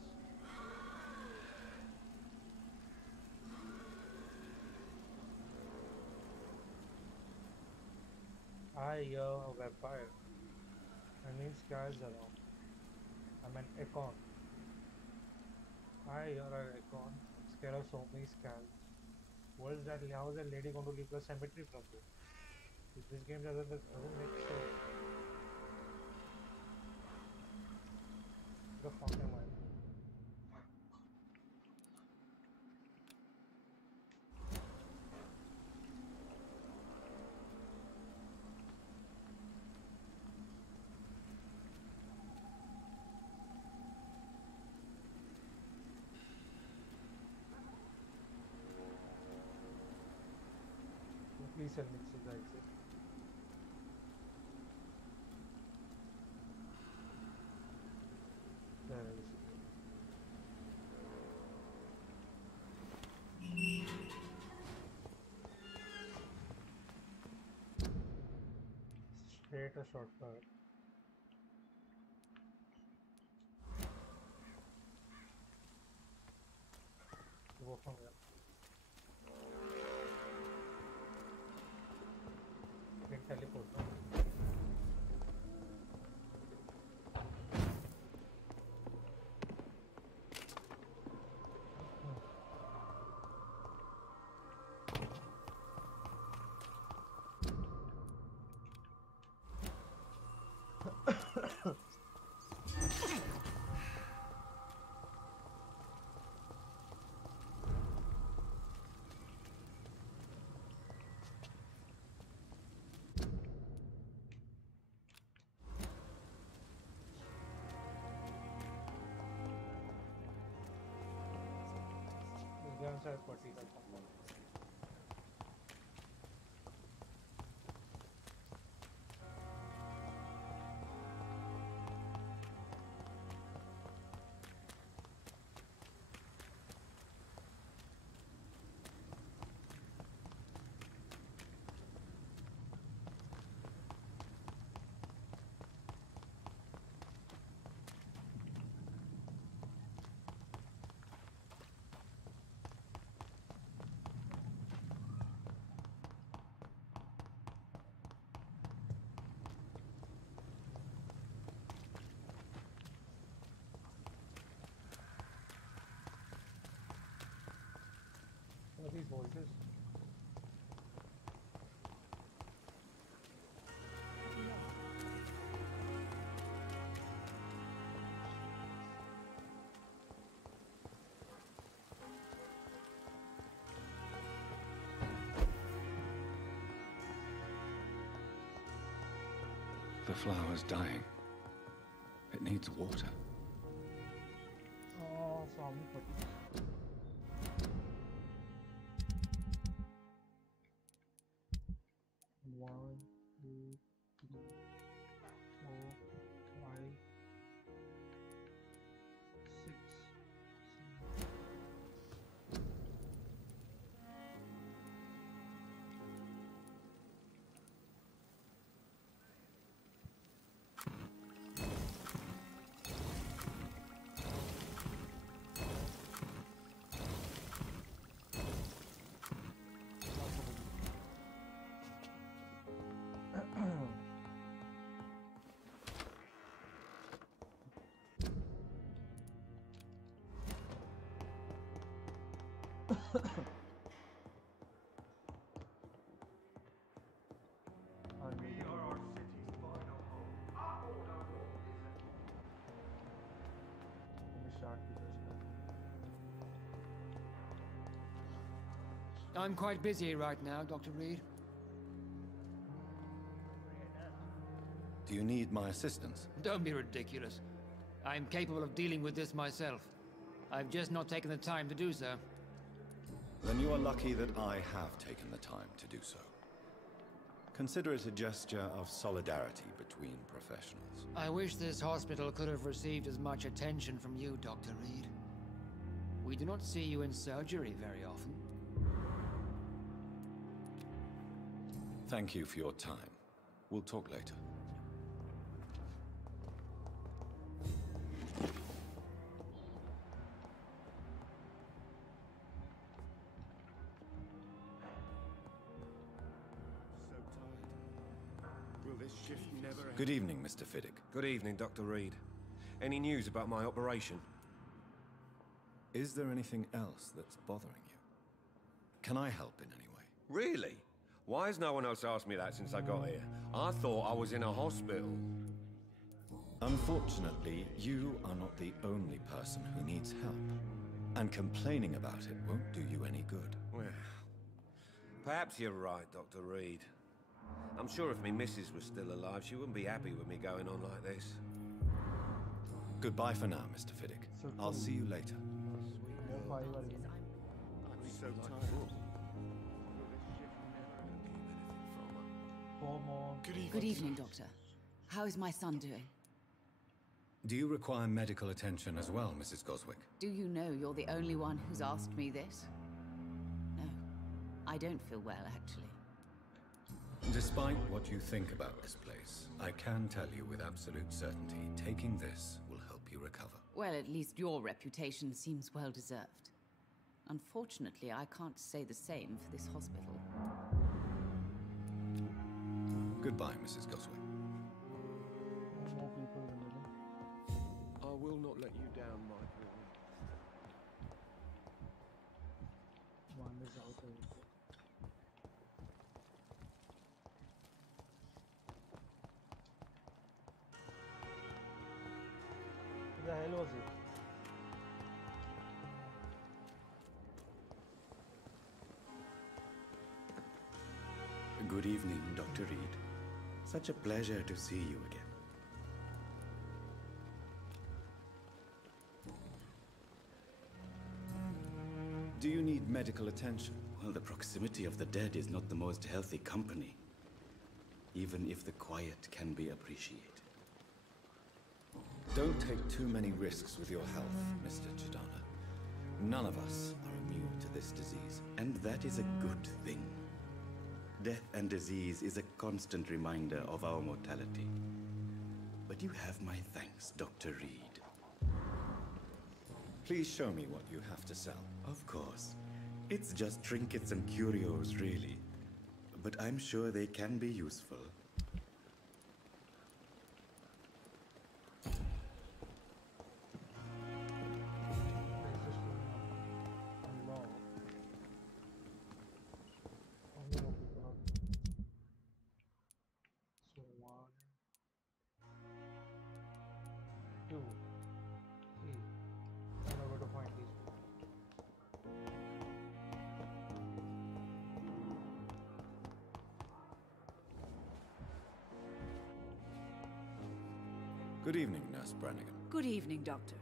I hear a vampire. I mean scars around. I'm an icon. I hear an icon. I'm scared of so many scars. What is that? How is that lady going to leave the cemetery from this? This game doesn't make sense. The fuck am I? Please help me see the exit. There it is. Straight a shortcut. Go from here. Can teleport now. Guns are vertical components. What are these voices? The flower's dying. It needs water. Oh, some One, two, three, 4, 5, 6, 7. I'm quite busy right now, Dr. Reed. Do you need my assistance? Don't be ridiculous. I'm capable of dealing with this myself. I've just not taken the time to do so. Then you are lucky that I have taken the time to do so. Consider it a gesture of solidarity between professionals. I wish this hospital could have received as much attention from you, Dr. Reed. We do not see you in surgery very often. Thank you for your time. We'll talk later. Will this shift never end? Good evening, Mr. Fiddick. Good evening, Dr. Reed. Any news about my operation? Is there anything else that's bothering you? Can I help in any way? Really? Why has no one else asked me that since I got here? I thought I was in a hospital. Unfortunately, you are not the only person who needs help. And complaining about it won't do you any good. Well, perhaps you're right, Dr. Reed. I'm sure if me missus was still alive, she wouldn't be happy with me going on like this. Goodbye for now, Mr. Fiddick. I'll see you later. I'm so tired. Good evening, Doctor. How is my son doing? Do you require medical attention as well, Mrs. Goswick? Do you know you're the only one who's asked me this? No, I don't feel well, actually. Despite what you think about this place, I can tell you with absolute certainty, taking this will help you recover. Well, at least your reputation seems well deserved. Unfortunately, I can't say the same for this hospital. Goodbye, Mrs. Goswick. I will not let you down, my boy. The hell was it? Good evening, Dr. Reed. Such a pleasure to see you again. Do you need medical attention? Well, the proximity of the dead is not the most healthy company, even if the quiet can be appreciated. Don't take too many risks with your health, Mr. Chidana. None of us are immune to this disease. And that is a good thing. Death and disease is a constant reminder of our mortality. But you have my thanks, Dr. Reed. Please show me what you have to sell. Of course. It's just trinkets and curios, really. But I'm sure they can be useful. Good evening, Nurse Brannigan. Good evening, Doctor.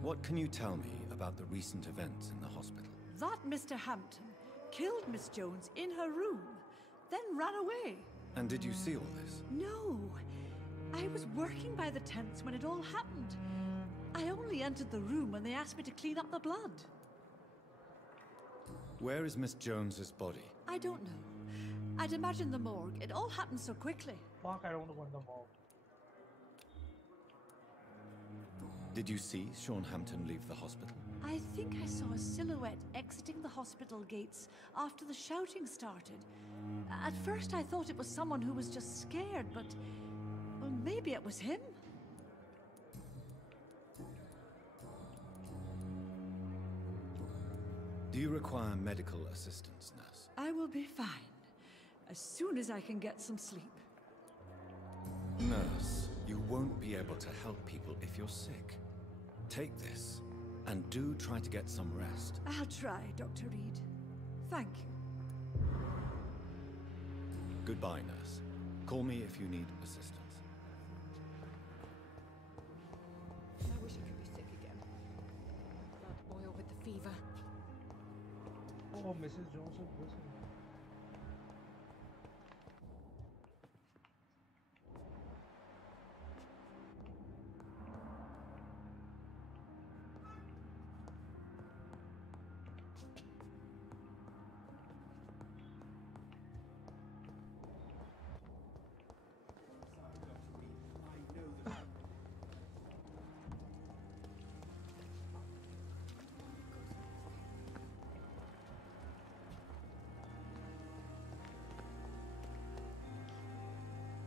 What can you tell me about the recent events in the hospital? That Mr. Hampton killed Miss Jones in her room, then ran away. And did you see all this? No. I was working by the tents when it all happened. I only entered the room when they asked me to clean up the blood. Where is Miss Jones's body? I don't know. I'd imagine the morgue. It all happened so quickly. Fuck, I don't want the morgue. Did you see Sean Hampton leave the hospital? I think I saw a silhouette exiting the hospital gates after the shouting started. At first I thought it was someone who was just scared, but... well, maybe it was him? Do you require medical assistance, nurse? I will be fine, as soon as I can get some sleep. Nurse, you won't be able to help people if you're sick. Take this, and do try to get some rest. I'll try, Dr. Reed. Thank you. Goodbye, nurse. Call me if you need assistance. I wish I could be sick again. Blood boil with the fever. Oh, Mrs. Joseph, listen.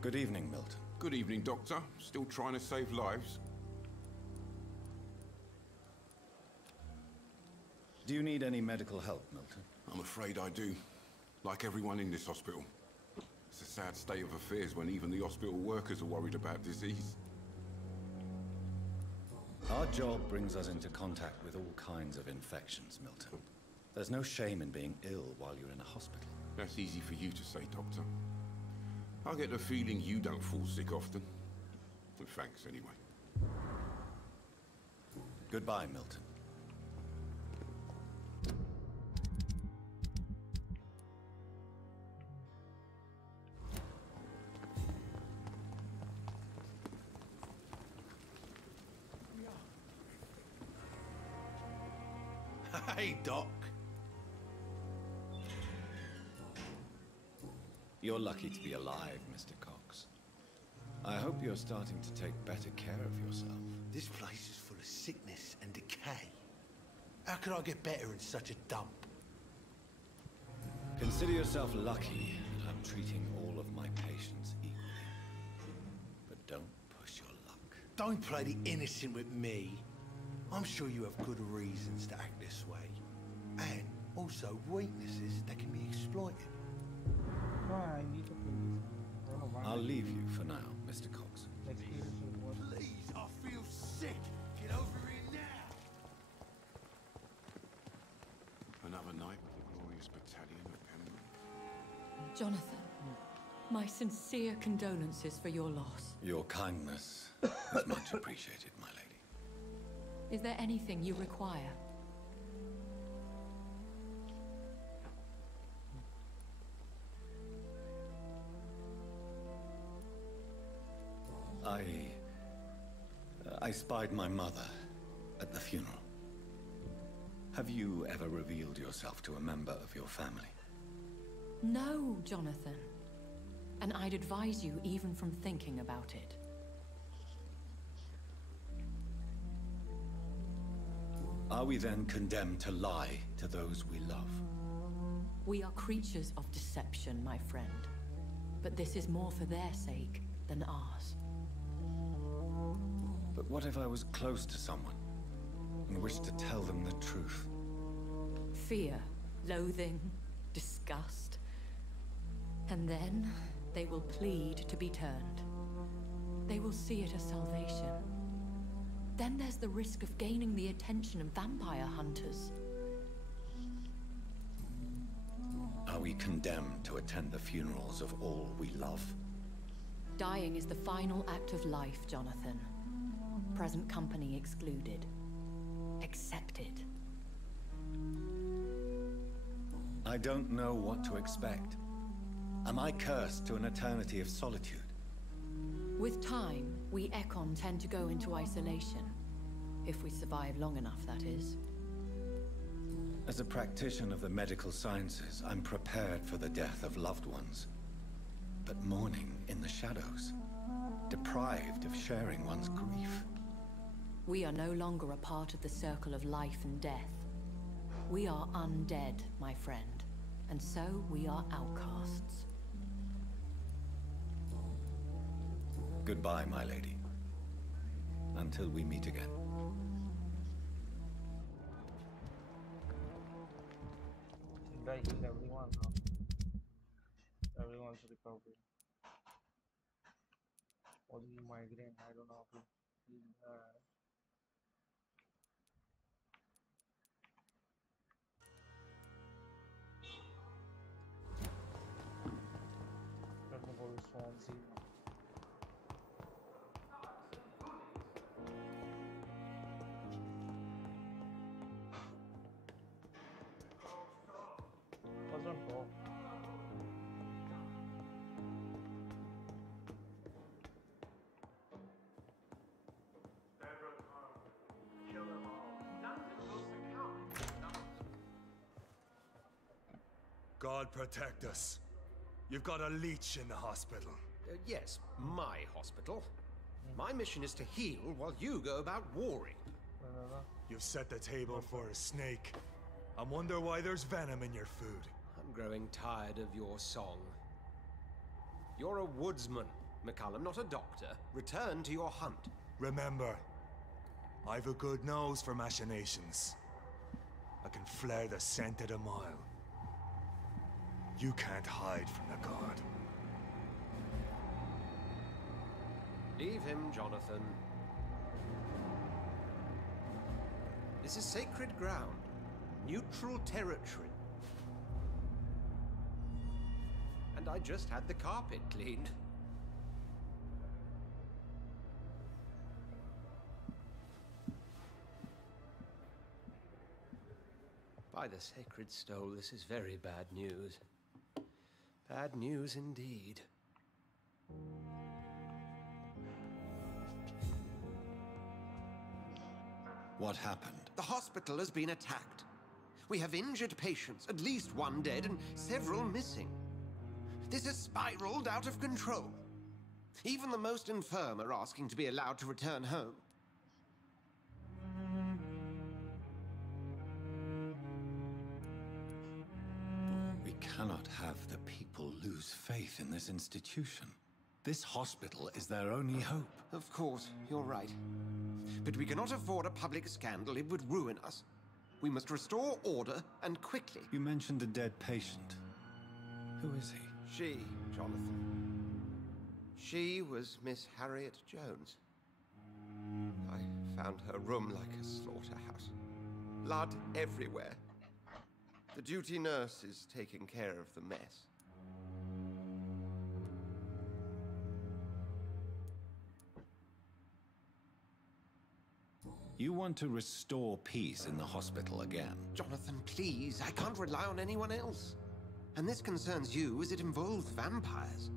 Good evening, Milton. Good evening, Doctor. Still trying to save lives? Do you need any medical help, Milton? I'm afraid I do. Like everyone in this hospital. It's a sad state of affairs when even the hospital workers are worried about disease. Our job brings us into contact with all kinds of infections, Milton. There's no shame in being ill while you're in a hospital. That's easy for you to say, Doctor. I get the feeling you don't fall sick often. Well, thanks, anyway. Goodbye, Milton. Hey, Doc. You're lucky to be alive, Mr. Cox. I hope you're starting to take better care of yourself. This place is full of sickness and decay. How could I get better in such a dump? Consider yourself lucky that I'm treating all of my patients equally. But don't push your luck. Don't play the innocent with me. I'm sure you have good reasons to act this way. And also weaknesses that can be exploited. I need to please. I don't know why. I'll leave you for now, Mr. Cox. Experience will work. Please, I feel sick. Get over here now. Another night with the glorious battalion of Penmen. Jonathan, my sincere condolences for your loss. Your kindness is much appreciated, my lady. Is there anything you require? I spied my mother at the funeral. Have you ever revealed yourself to a member of your family? No, Jonathan. And I'd advise you even from thinking about it. Are we then condemned to lie to those we love? We are creatures of deception, my friend. But this is more for their sake than ours. But what if I was close to someone and wished to tell them the truth? Fear, loathing, disgust. And then they will plead to be turned. They will see it as salvation. Then there's the risk of gaining the attention of vampire hunters. Are we condemned to attend the funerals of all we love? Dying is the final act of life, Jonathan. Present company excluded. Accepted. I don't know what to expect. Am I cursed to an eternity of solitude? With time, we Ekon tend to go into isolation. If we survive long enough, that is. As a practitioner of the medical sciences, I'm prepared for the death of loved ones. But mourning in the shadows, deprived of sharing one's grief. We are no longer a part of the circle of life and death. We are undead, my friend, and so we are outcasts. Goodbye, my lady. Until we meet again. I healed everyone now. Everyone's recovering. Only migraine, I don't know how to heal that. Let me go to Swansea now. Wasn't go. God protect us. You've got a leech in the hospital. Yes, my hospital. My mission is to heal while you go about warring. You've set the table for a snake. I wonder why there's venom in your food. I'm growing tired of your song. You're a woodsman, McCullum, not a doctor. Return to your hunt. Remember, I've a good nose for machinations. I can flare the scent at a mile. You can't hide from the guard. Leave him, Jonathan. This is sacred ground. Neutral territory. And I just had the carpet cleaned. By the sacred stole, this is very bad news. Bad news indeed. What happened? The hospital has been attacked. We have injured patients, at least one dead and several missing. This has spiraled out of control. Even the most infirm are asking to be allowed to return home. We cannot have the people lose faith in this institution. This hospital is their only hope. Of course, you're right. But we cannot afford a public scandal. It would ruin us. We must restore order, and quickly. You mentioned a dead patient. Who is he? She, Jonathan. She was Miss Harriet Jones. I found her room like a slaughterhouse. Blood everywhere. The duty nurse is taking care of the mess. You want to restore peace in the hospital again? Jonathan, please. I can't rely on anyone else. And this concerns you as it involves vampires.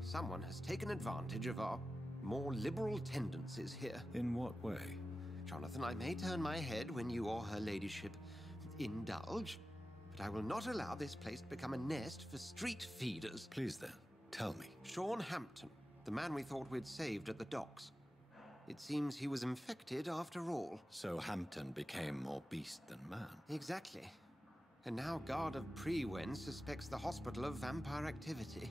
Someone has taken advantage of our more liberal tendencies here. In what way? Jonathan, I may turn my head when you or her ladyship indulge, but I will not allow this place to become a nest for street feeders. Please then, tell me. Sean Hampton, the man we thought we'd saved at the docks. It seems he was infected after all. So Hampton became more beast than man. Exactly. And now Guard of Prewen suspects the hospital of vampire activity.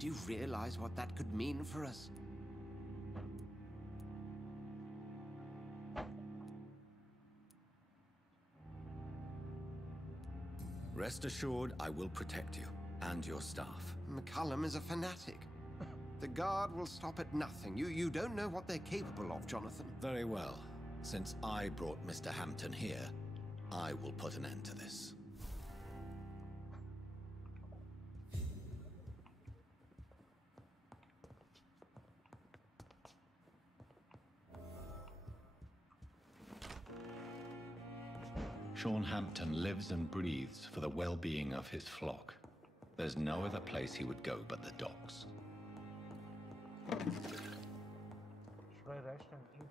Do you realize what that could mean for us? Rest assured, I will protect you and your staff. McCullum is a fanatic. The Guard will stop at nothing. You don't know what they're capable of, Jonathan. Very well. Since I brought Mr. Hampton here, I will put an end to this. Sean Hampton lives and breathes for the well-being of his flock. There's no other place he would go but the docks. Should I rest and eat?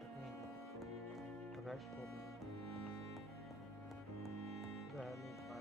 Let me rest for me. The hell is my...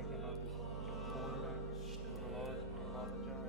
I cannot do cold and a lot of jar.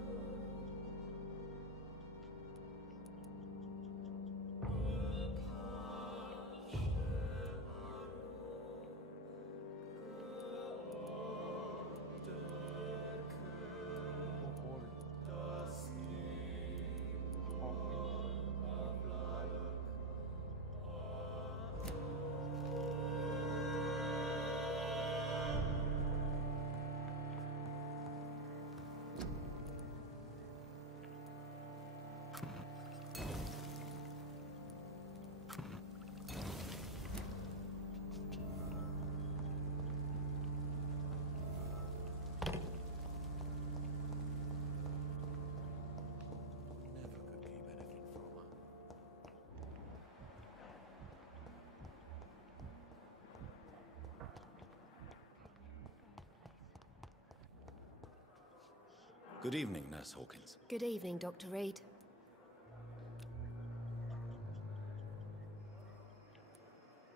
Good evening, Nurse Hawkins. Good evening, Dr. Reed.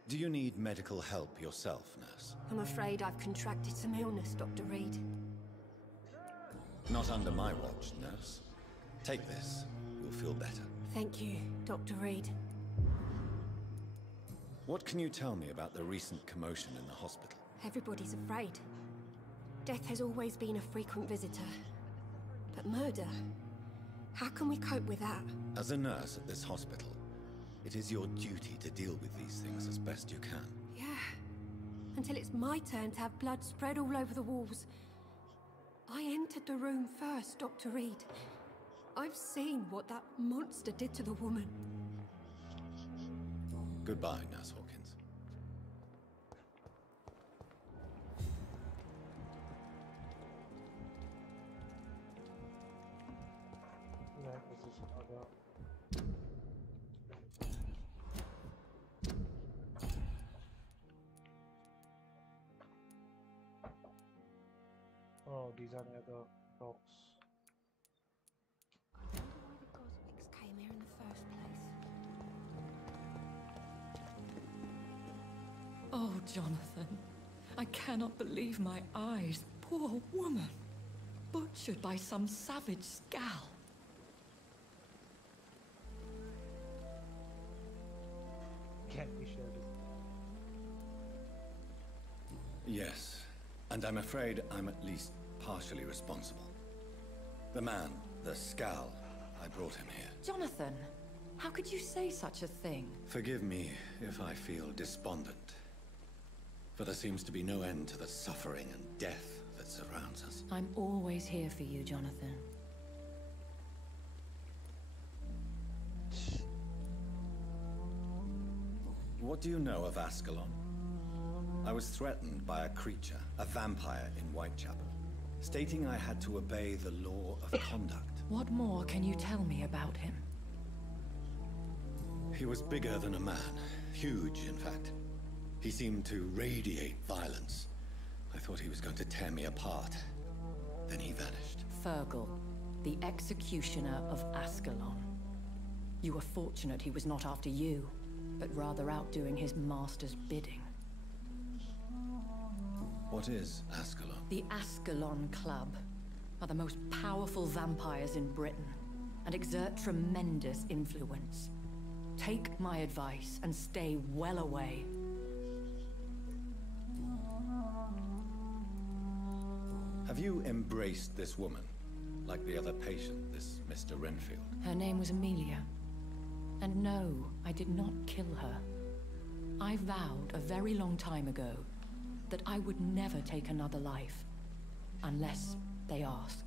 Do you need medical help yourself, Nurse? I'm afraid I've contracted some illness, Dr. Reed. Not under my watch, Nurse. Take this. You'll feel better. Thank you, Dr. Reed. What can you tell me about the recent commotion in the hospital? Everybody's afraid. Death has always been a frequent visitor. But murder? How can we cope with that? As a nurse at this hospital, it is your duty to deal with these things as best you can. Yeah. Until it's my turn to have blood spread all over the walls. I entered the room first, Dr. Reed. I've seen what that monster did to the woman. Goodbye, Nurse Hawkins. Yeah, position other. Oh, these are the other dogs. I wonder why the Cosmic's came here in the first place. Oh, Jonathan. I cannot believe my eyes. Poor woman. Butchered by some savage scowl. Can we share this? Yes, and I'm afraid I'm at least partially responsible. The man, the scowl, I brought him here. Jonathan, how could you say such a thing? Forgive me if I feel despondent. For there seems to be no end to the suffering and death that surrounds us. I'm always here for you, Jonathan. What do you know of Ascalon? I was threatened by a creature, a vampire in Whitechapel, stating I had to obey the law of conduct. What more can you tell me about him? He was bigger than a man. Huge, in fact. He seemed to radiate violence. I thought he was going to tear me apart. Then he vanished. Fergal, the executioner of Ascalon. You were fortunate he was not after you, but rather out doing his master's bidding. What is Ascalon? The Ascalon Club are the most powerful vampires in Britain and exert tremendous influence. Take my advice and stay well away. Have you embraced this woman, like the other patient, this Mr. Renfield? Her name was Amelia. And no, I did not kill her. I vowed a very long time ago that I would never take another life, unless they ask.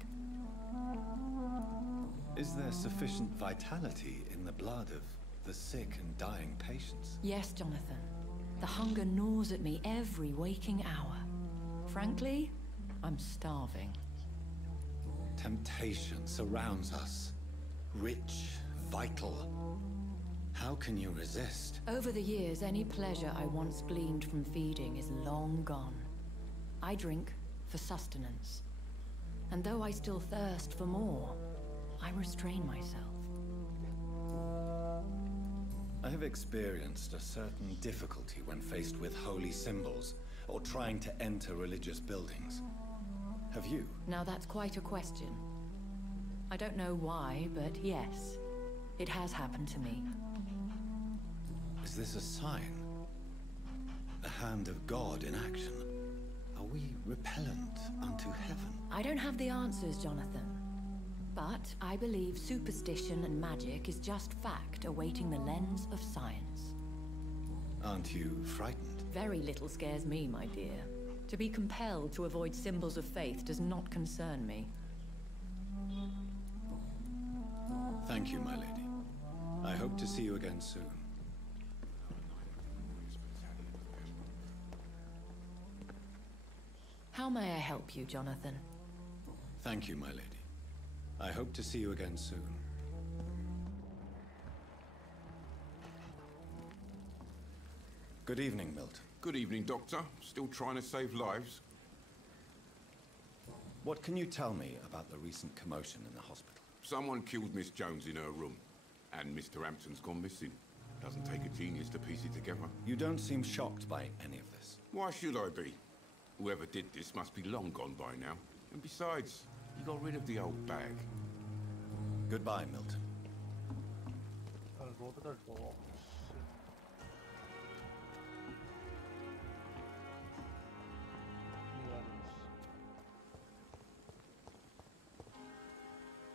Is there sufficient vitality in the blood of the sick and dying patients? Yes, Jonathan. The hunger gnaws at me every waking hour. Frankly, I'm starving. Temptation surrounds us. Rich, vital. How can you resist? Over the years, any pleasure I once gleaned from feeding is long gone. I drink for sustenance. And though I still thirst for more, I restrain myself. I have experienced a certain difficulty when faced with holy symbols, or trying to enter religious buildings. Have you? Now that's quite a question. I don't know why, but yes, it has happened to me. Is this a sign? The hand of God in action? Are we repellent unto heaven? I don't have the answers, Jonathan. But I believe superstition and magic is just fact awaiting the lens of science. Aren't you frightened? Very little scares me, my dear. To be compelled to avoid symbols of faith does not concern me. Thank you, my lady. I hope to see you again soon. How may I help you, Jonathan? Thank you, my lady. I hope to see you again soon. Good evening, Milton. Good evening, Doctor. Still trying to save lives? What can you tell me about the recent commotion in the hospital? Someone killed Miss Jones in her room, and Mr. Hampton's gone missing. Doesn't take a genius to piece it together. You don't seem shocked by any of this. Why should I be? Whoever did this must be long gone by now. And besides, he got rid of the old bag. Goodbye, Milton. I'll go to the door.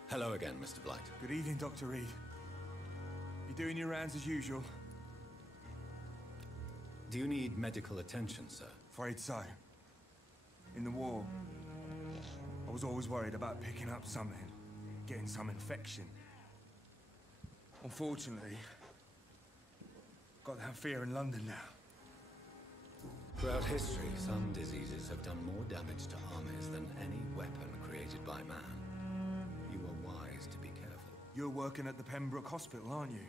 Hello again, Mr. Blight. Good evening, Dr. Reed. You doing your rounds as usual? Do you need medical attention, sir? Afraid so. In the war, I was always worried about picking up something, getting some infection. Unfortunately, got that fear in London now. Throughout history, some diseases have done more damage to armies than any weapon created by man. You are wise to be careful. You're working at the Pembroke Hospital, aren't you?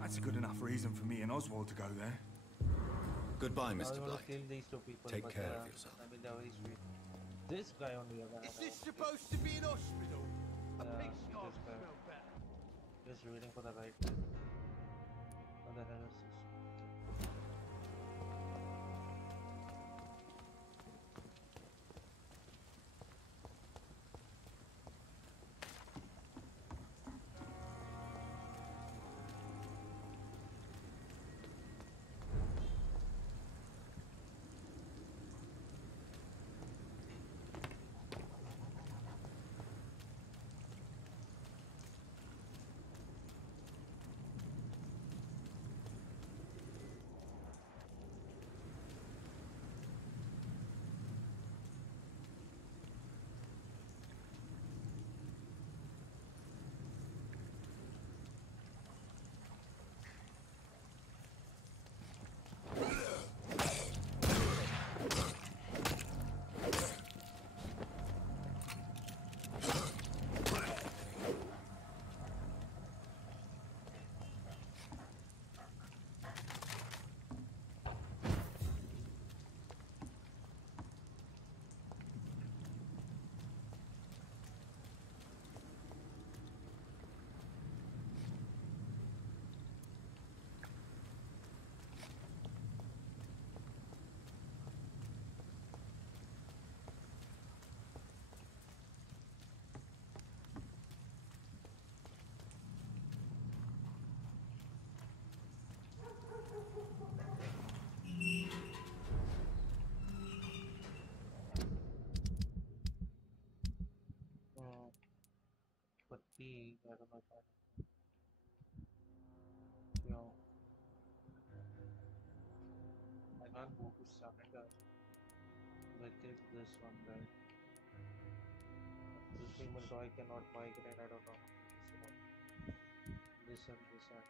That's a good enough reason for me and Oswald to go there. Goodbye, I Mr. want Blight. to kill these two people. Take but, care of yourself. I mean, they're very sweet. This guy on the other hand. Is this supposed to be an hospital? A Yeah, pig's see yard this guy. smell better. Just reading for the right thing. What the hell is this? P, I don't know if I know. I can't go to Saga. I take this one, right? This payment I cannot migrate, I don't know. This and this and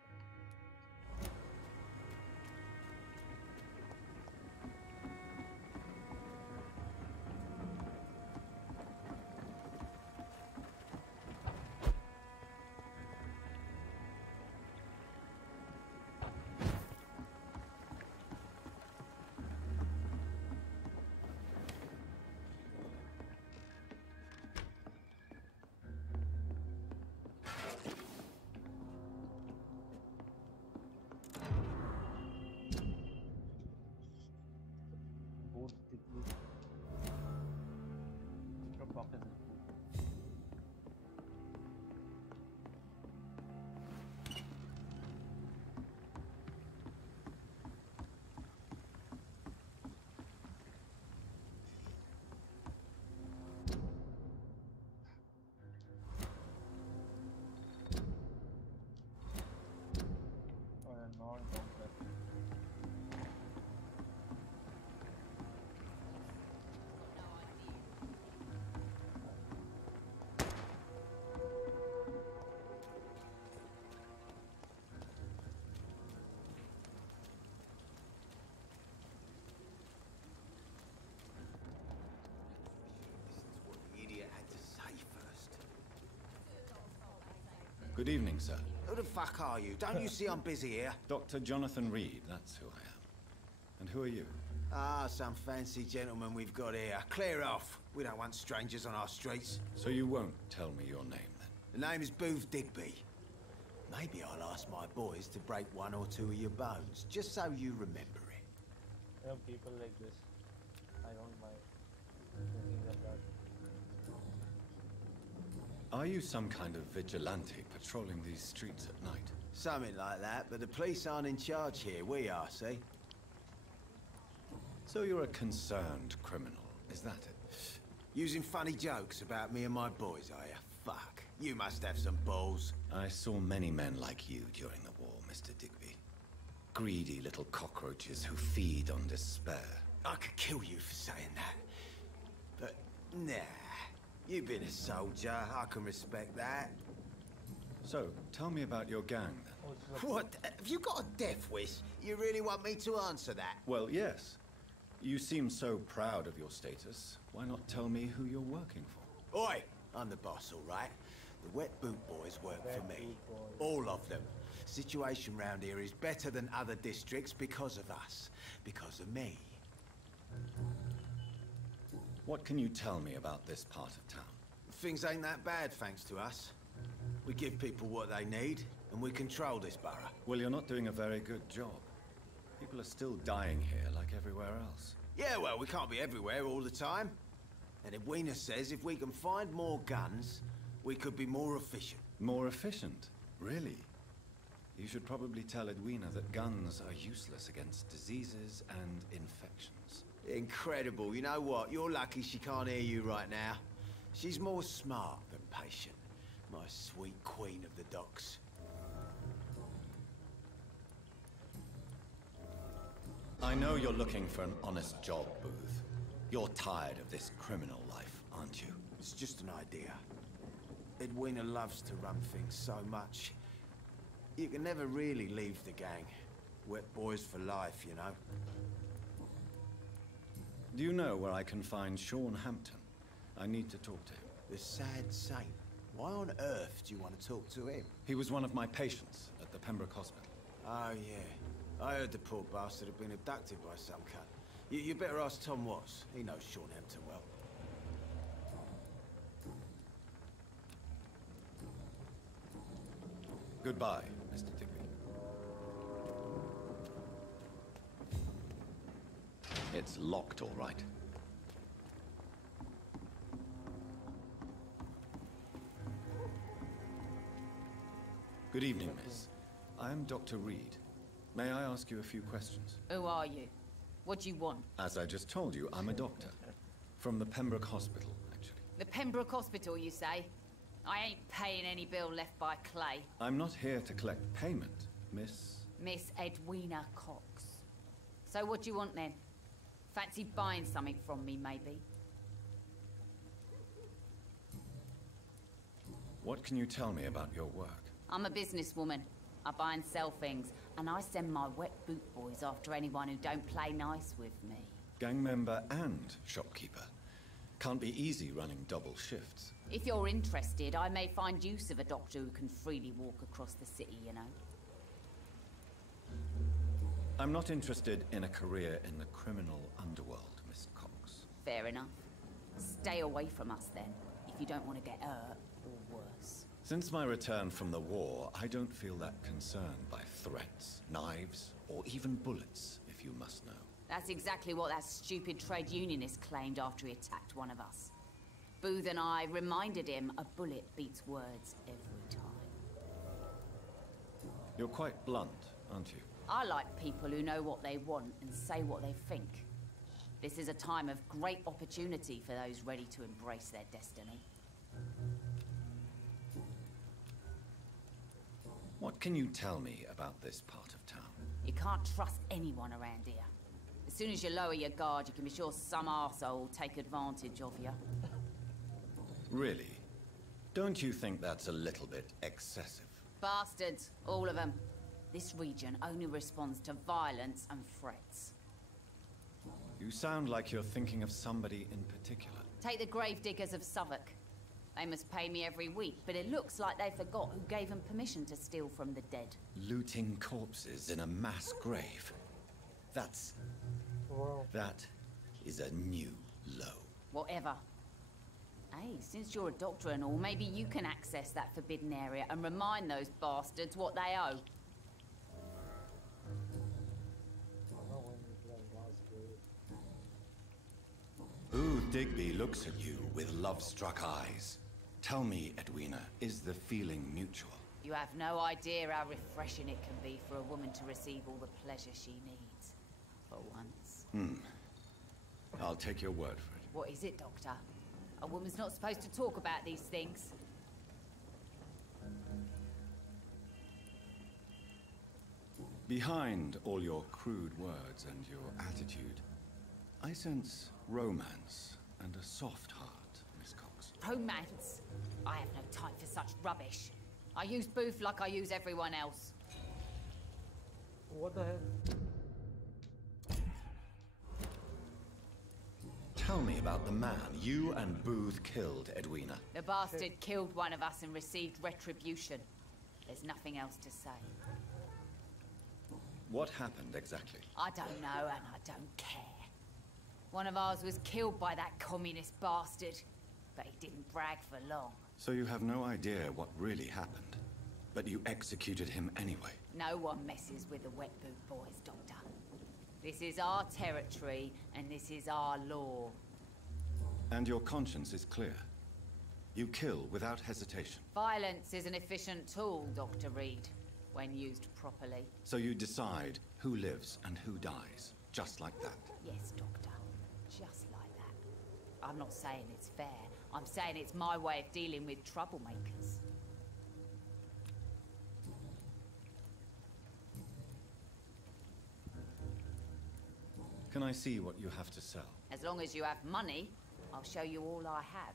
Good evening, sir. Who the fuck are you? Don't you see I'm busy here? Dr. Jonathan Reed, that's who I am. And who are you? Ah, some fancy gentleman we've got here. Clear off. We don't want strangers on our streets. So you won't tell me your name, then? The name is Booth Digby. Maybe I'll ask my boys to break one or two of your bones, just so you remember it. You know, people like this, I don't mind looking at that. Are you some kind of vigilante patrolling these streets at night? Something like that, but the police aren't in charge here. We are, see? So you're a concerned criminal, is that it? Using funny jokes about me and my boys, are you? Fuck. You must have some balls. I saw many men like you during the war, Mr. Digby. Greedy little cockroaches who feed on despair. I could kill you for saying that. But, nah. You've been a soldier. I can respect that. So, tell me about your gang, then. What? Have you got a death wish? You really want me to answer that? Well, yes. You seem so proud of your status. Why not tell me who you're working for? Oi! I'm the boss, all right? The Wet Boot Boys work for me. All of them. Situation round here is better than other districts because of us. Because of me. What can you tell me about this part of town? Things ain't that bad, thanks to us. We give people what they need, and we control this borough. Well, you're not doing a very good job. People are still dying here like everywhere else. Yeah, well, we can't be everywhere all the time. And Edwina says if we can find more guns, we could be more efficient. More efficient? Really? You should probably tell Edwina that guns are useless against diseases and infections. Incredible. You know what? You're lucky she can't hear you right now. She's more smart than patient. My sweet queen of the docks. I know you're looking for an honest job, Booth. You're tired of this criminal life, aren't you? It's just an idea. Edwina loves to run things so much. You can never really leave the gang. Wet boys for life, you know. Do you know where I can find Sean Hampton? I need to talk to him. The sad saint. Why on earth do you want to talk to him? He was one of my patients at the Pembroke Hospital. Oh, yeah. I heard the poor bastard had been abducted by some cunt. You better ask Tom Watts. He knows Sean Hampton well. Goodbye, Mr. Digby. It's locked, all right. Good evening, miss. I am Dr. Reed. May I ask you a few questions? Who are you? What do you want? As I just told you, I'm a doctor. From the Pembroke Hospital, actually. The Pembroke Hospital, you say? I ain't paying any bill left by Clay. I'm not here to collect payment, Miss... Miss Edwina Cox. So what do you want then? Fancy buying something from me, maybe? What can you tell me about your work? I'm a businesswoman. I buy and sell things, and I send my wet boot boys after anyone who don't play nice with me. Gang member and shopkeeper. Can't be easy running double shifts. If you're interested, I may find use of a doctor who can freely walk across the city, you know. I'm not interested in a career in the criminal underworld, Miss Cox. Fair enough. Stay away from us then, if you don't want to get hurt or worse. Since my return from the war, I don't feel that concerned by threats, knives, or even bullets, if you must know. That's exactly what that stupid trade unionist claimed after he attacked one of us. Booth and I reminded him a bullet beats words every time. You're quite blunt, aren't you? I like people who know what they want and say what they think. This is a time of great opportunity for those ready to embrace their destiny. What can you tell me about this part of town? You can't trust anyone around here. As soon as you lower your guard, you can be sure some arsehole will take advantage of you. Really? Don't you think that's a little bit excessive? Bastards, all of them. This region only responds to violence and threats. You sound like you're thinking of somebody in particular. Take the gravediggers of Southwark. They must pay me every week, but it looks like they forgot who gave them permission to steal from the dead. Looting corpses in a mass grave. That's... That is a new low. Whatever. Hey, since you're a doctor and all, maybe you can access that forbidden area and remind those bastards what they owe. Booth Digby looks at you with love-struck eyes. Tell me, Edwina, is the feeling mutual? You have no idea how refreshing it can be for a woman to receive all the pleasure she needs. For once. I'll take your word for it. What is it, Doctor? A woman's not supposed to talk about these things. Behind all your crude words and your attitude, I sense romance and a soft heart, Miss Cox. Romance? I have no time for such rubbish. I use Booth like I use everyone else. What the hell? Tell me about the man you and Booth killed, Edwina. The bastard killed one of us and received retribution. There's nothing else to say. What happened exactly? I don't know and I don't care. One of ours was killed by that communist bastard, but he didn't brag for long. So you have no idea what really happened, but you executed him anyway. No one messes with the Wet Boot Boys, Doctor. This is our territory, and this is our law. And your conscience is clear. You kill without hesitation. Violence is an efficient tool, Dr. Reed, when used properly. So you decide who lives and who dies, just like that. Yes, Doctor. Just like that. I'm not saying it's fair. I'm saying it's my way of dealing with troublemakers. Can I see what you have to sell? As long as you have money, I'll show you all I have.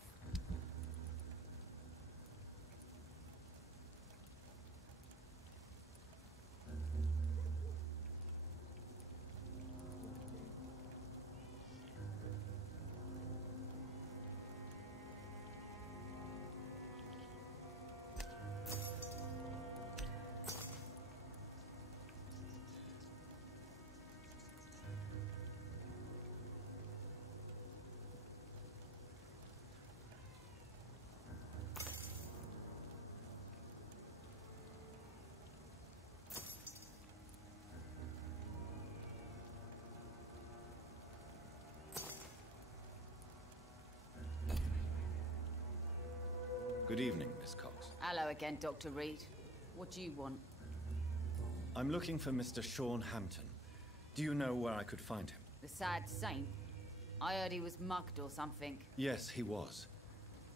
Good evening, Miss Cox. Hello again, Dr. Reed. What do you want? I'm looking for Mr. Sean Hampton. Do you know where I could find him? The sad saint? I heard he was mugged or something. Yes, he was.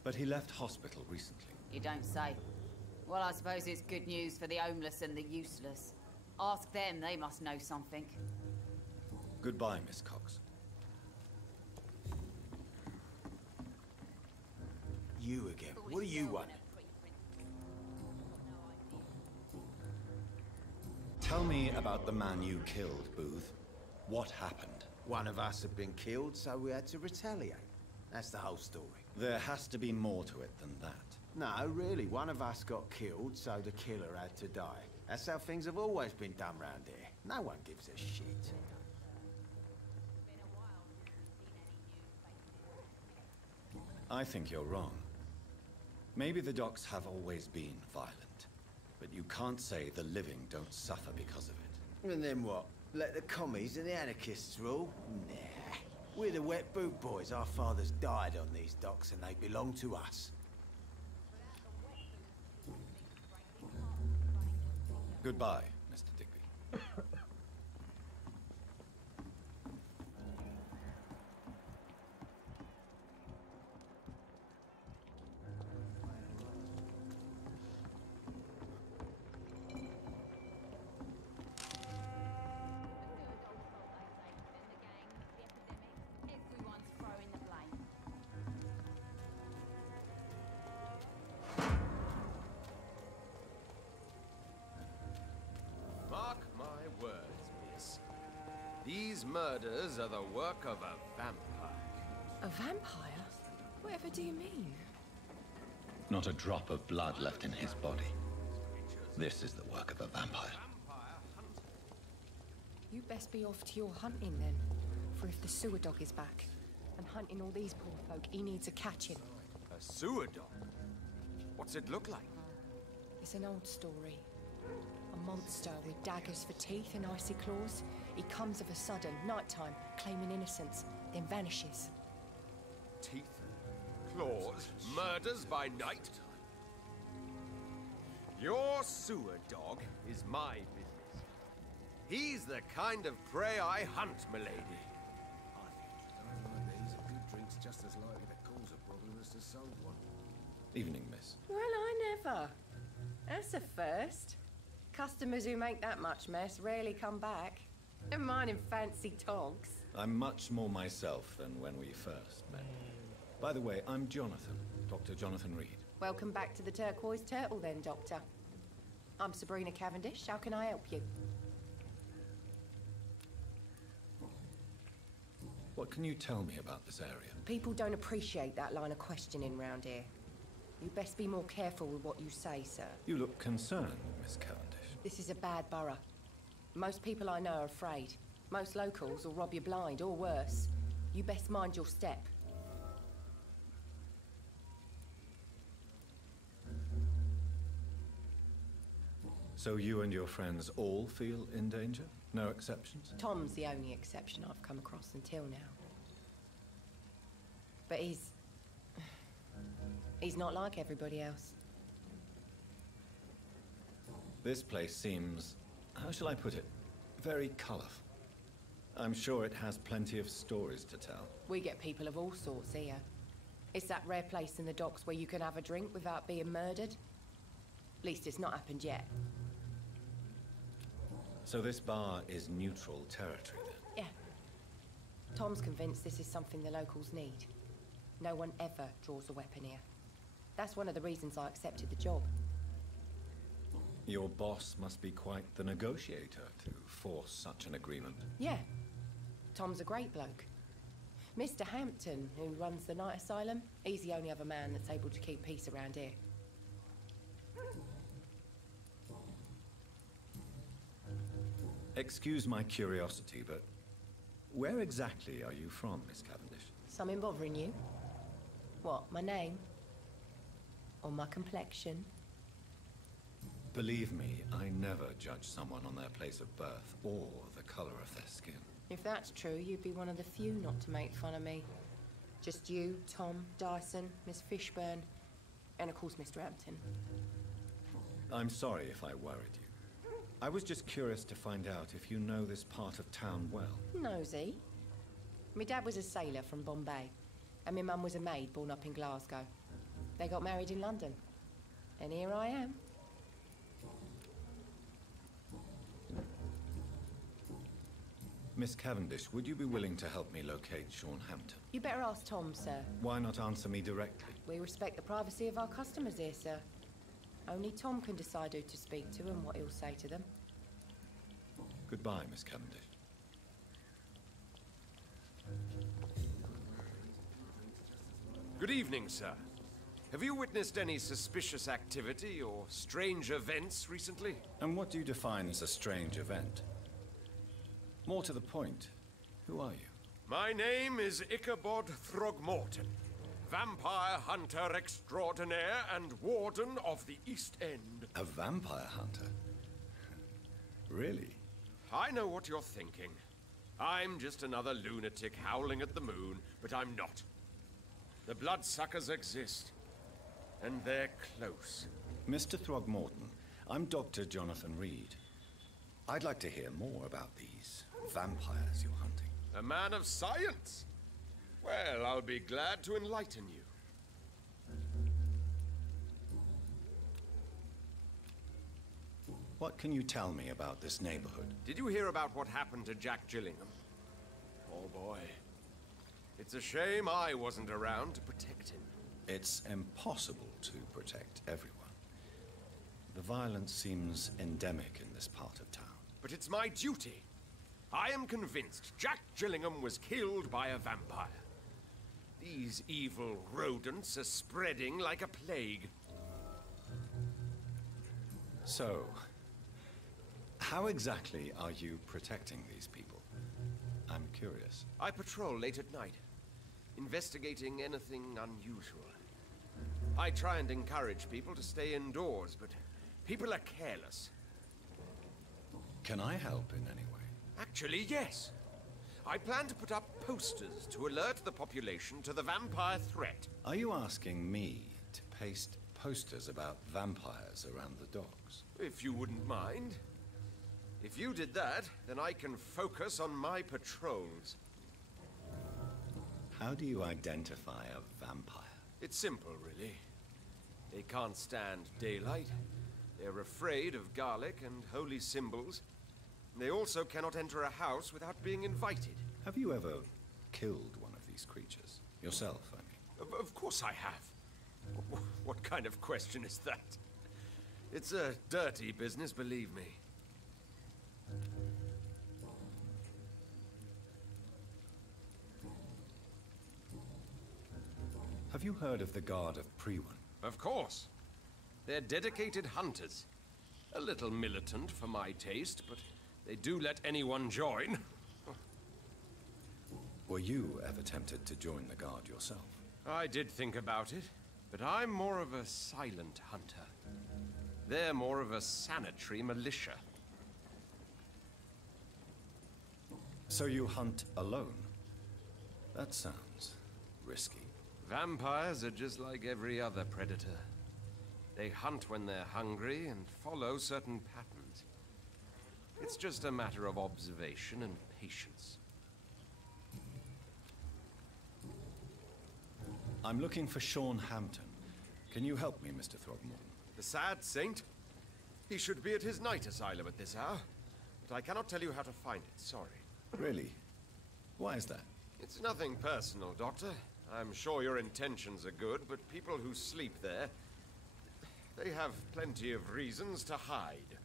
But he left hospital recently. You don't say. Well, I suppose it's good news for the homeless and the useless. Ask them, they must know something. Goodbye, Miss Cox. You again. What do you want? Tell me about the man you killed, Booth. What happened? One of us had been killed, so we had to retaliate. That's the whole story. There has to be more to it than that. No, really. One of us got killed, so the killer had to die. That's how things have always been done round here. No one gives a shit. I think you're wrong. Maybe the docks have always been violent, but you can't say the living don't suffer because of it. And then what? Let the commies and the anarchists rule? Nah. We're the Wet Boot Boys. Our fathers died on these docks and they belong to us. Goodbye, Mr. Digby. Mark my words, miss. These murders are the work of a vampire. A vampire? Whatever do you mean? Not a drop of blood left in his body. This is the work of a vampire. You best be off to your hunting then. For if the sewer dog is back and hunting all these poor folk, he needs a catching. A sewer dog? What's it look like? It's an old story. A monster with daggers for teeth and icy claws. He comes of a sudden, nighttime, claiming innocence, then vanishes. Teeth, claws, murders by night? Your sewer dog is my business. He's the kind of prey I hunt, milady. These are good drinks just as likely to cause a problem as to solve one. Evening, miss. Well, I never. That's a first. Customers who make that much mess rarely come back. Never mind in fancy togs. I'm much more myself than when we first met. By the way, I'm Jonathan, Dr. Jonathan Reed. Welcome back to the Turquoise Turtle then, Doctor. I'm Sabrina Cavendish. How can I help you? What can you tell me about this area? People don't appreciate that line of questioning round here. You best be more careful with what you say, sir. You look concerned, Miss Cavendish. This is a bad borough. Most people I know are afraid. Most locals will rob you blind, or worse. You best mind your step. So you and your friends all feel in danger? No exceptions? Tom's the only exception I've come across until now. But he's not like everybody else. This place seems, how shall I put it, very colorful. I'm sure it has plenty of stories to tell. We get people of all sorts here. It's that rare place in the docks where you can have a drink without being murdered. At least it's not happened yet. So this bar is neutral territory then? Yeah. Tom's convinced this is something the locals need. No one ever draws a weapon here. That's one of the reasons I accepted the job. Your boss must be quite the negotiator to force such an agreement. Yeah. Tom's a great bloke. Mr. Hampton, who runs the night asylum, he's the only other man that's able to keep peace around here. Excuse my curiosity, but where exactly are you from, Miss Cavendish? Something bothering you? What, my name? Or my complexion? Believe me, I never judge someone on their place of birth or the color of their skin. If that's true, you'd be one of the few not to make fun of me. Just you, Tom, Dyson, Miss Fishburne, and of course Mr. Hampton. I'm sorry if I worried you. I was just curious to find out if you know this part of town well. Nosy. My dad was a sailor from Bombay, and my mum was a maid born up in Glasgow. They got married in London, and here I am. Miss Cavendish, would you be willing to help me locate Sean Hampton? You better ask Tom, sir. Why not answer me directly? We respect the privacy of our customers here, sir. Only Tom can decide who to speak to and what he'll say to them. Goodbye, Miss Cavendish. Good evening, sir. Have you witnessed any suspicious activity or strange events recently? And what do you define as a strange event? More to the point, who are you? My name is Ichabod Throgmorton, vampire hunter extraordinaire and warden of the East End. A vampire hunter? Really? I know what you're thinking. I'm just another lunatic howling at the moon, but I'm not. The bloodsuckers exist, and they're close. Mr. Throgmorton, I'm Dr. Jonathan Reed. I'd like to hear more about these vampires you're hunting. A man of science? Well, I'll be glad to enlighten you. What can you tell me about this neighborhood? Did you hear about what happened to Jack Gillingham? Oh boy. It's a shame I wasn't around to protect him. It's impossible to protect everyone. The violence seems endemic in this part of town. But it's my duty. I am convinced Jack Gillingham was killed by a vampire. These evil rodents are spreading like a plague. So, how exactly are you protecting these people? I'm curious. I patrol late at night, investigating anything unusual. I try and encourage people to stay indoors, but people are careless. Can I help in any way? Actually, yes. I plan to put up posters to alert the population to the vampire threat. Are you asking me to paste posters about vampires around the docks? If you wouldn't mind. If you did that, then I can focus on my patrols. How do you identify a vampire? It's simple, really. They can't stand daylight. They're afraid of garlic and holy symbols. They also cannot enter a house without being invited. Have you ever killed one of these creatures? Yourself, I mean. Of course I have. What kind of question is that? It's a dirty business, believe me. Have you heard of the Guard of Priwen? Of course. They're dedicated hunters. A little militant for my taste, but they do let anyone join. Were you ever tempted to join the Guard yourself? I did think about it, but I'm more of a silent hunter. They're more of a sanitary militia. So you hunt alone? That sounds risky. Vampires are just like every other predator. They hunt when they're hungry and follow certain patterns. It's just a matter of observation and patience. I'm looking for Sean Hampton. Can you help me, Mr. Throgmorton? The sad saint? He should be at his night asylum at this hour. But I cannot tell you how to find it, sorry. Really? Why is that? It's nothing personal, Doctor. I'm sure your intentions are good, but people who sleep there, they have plenty of reasons to hide.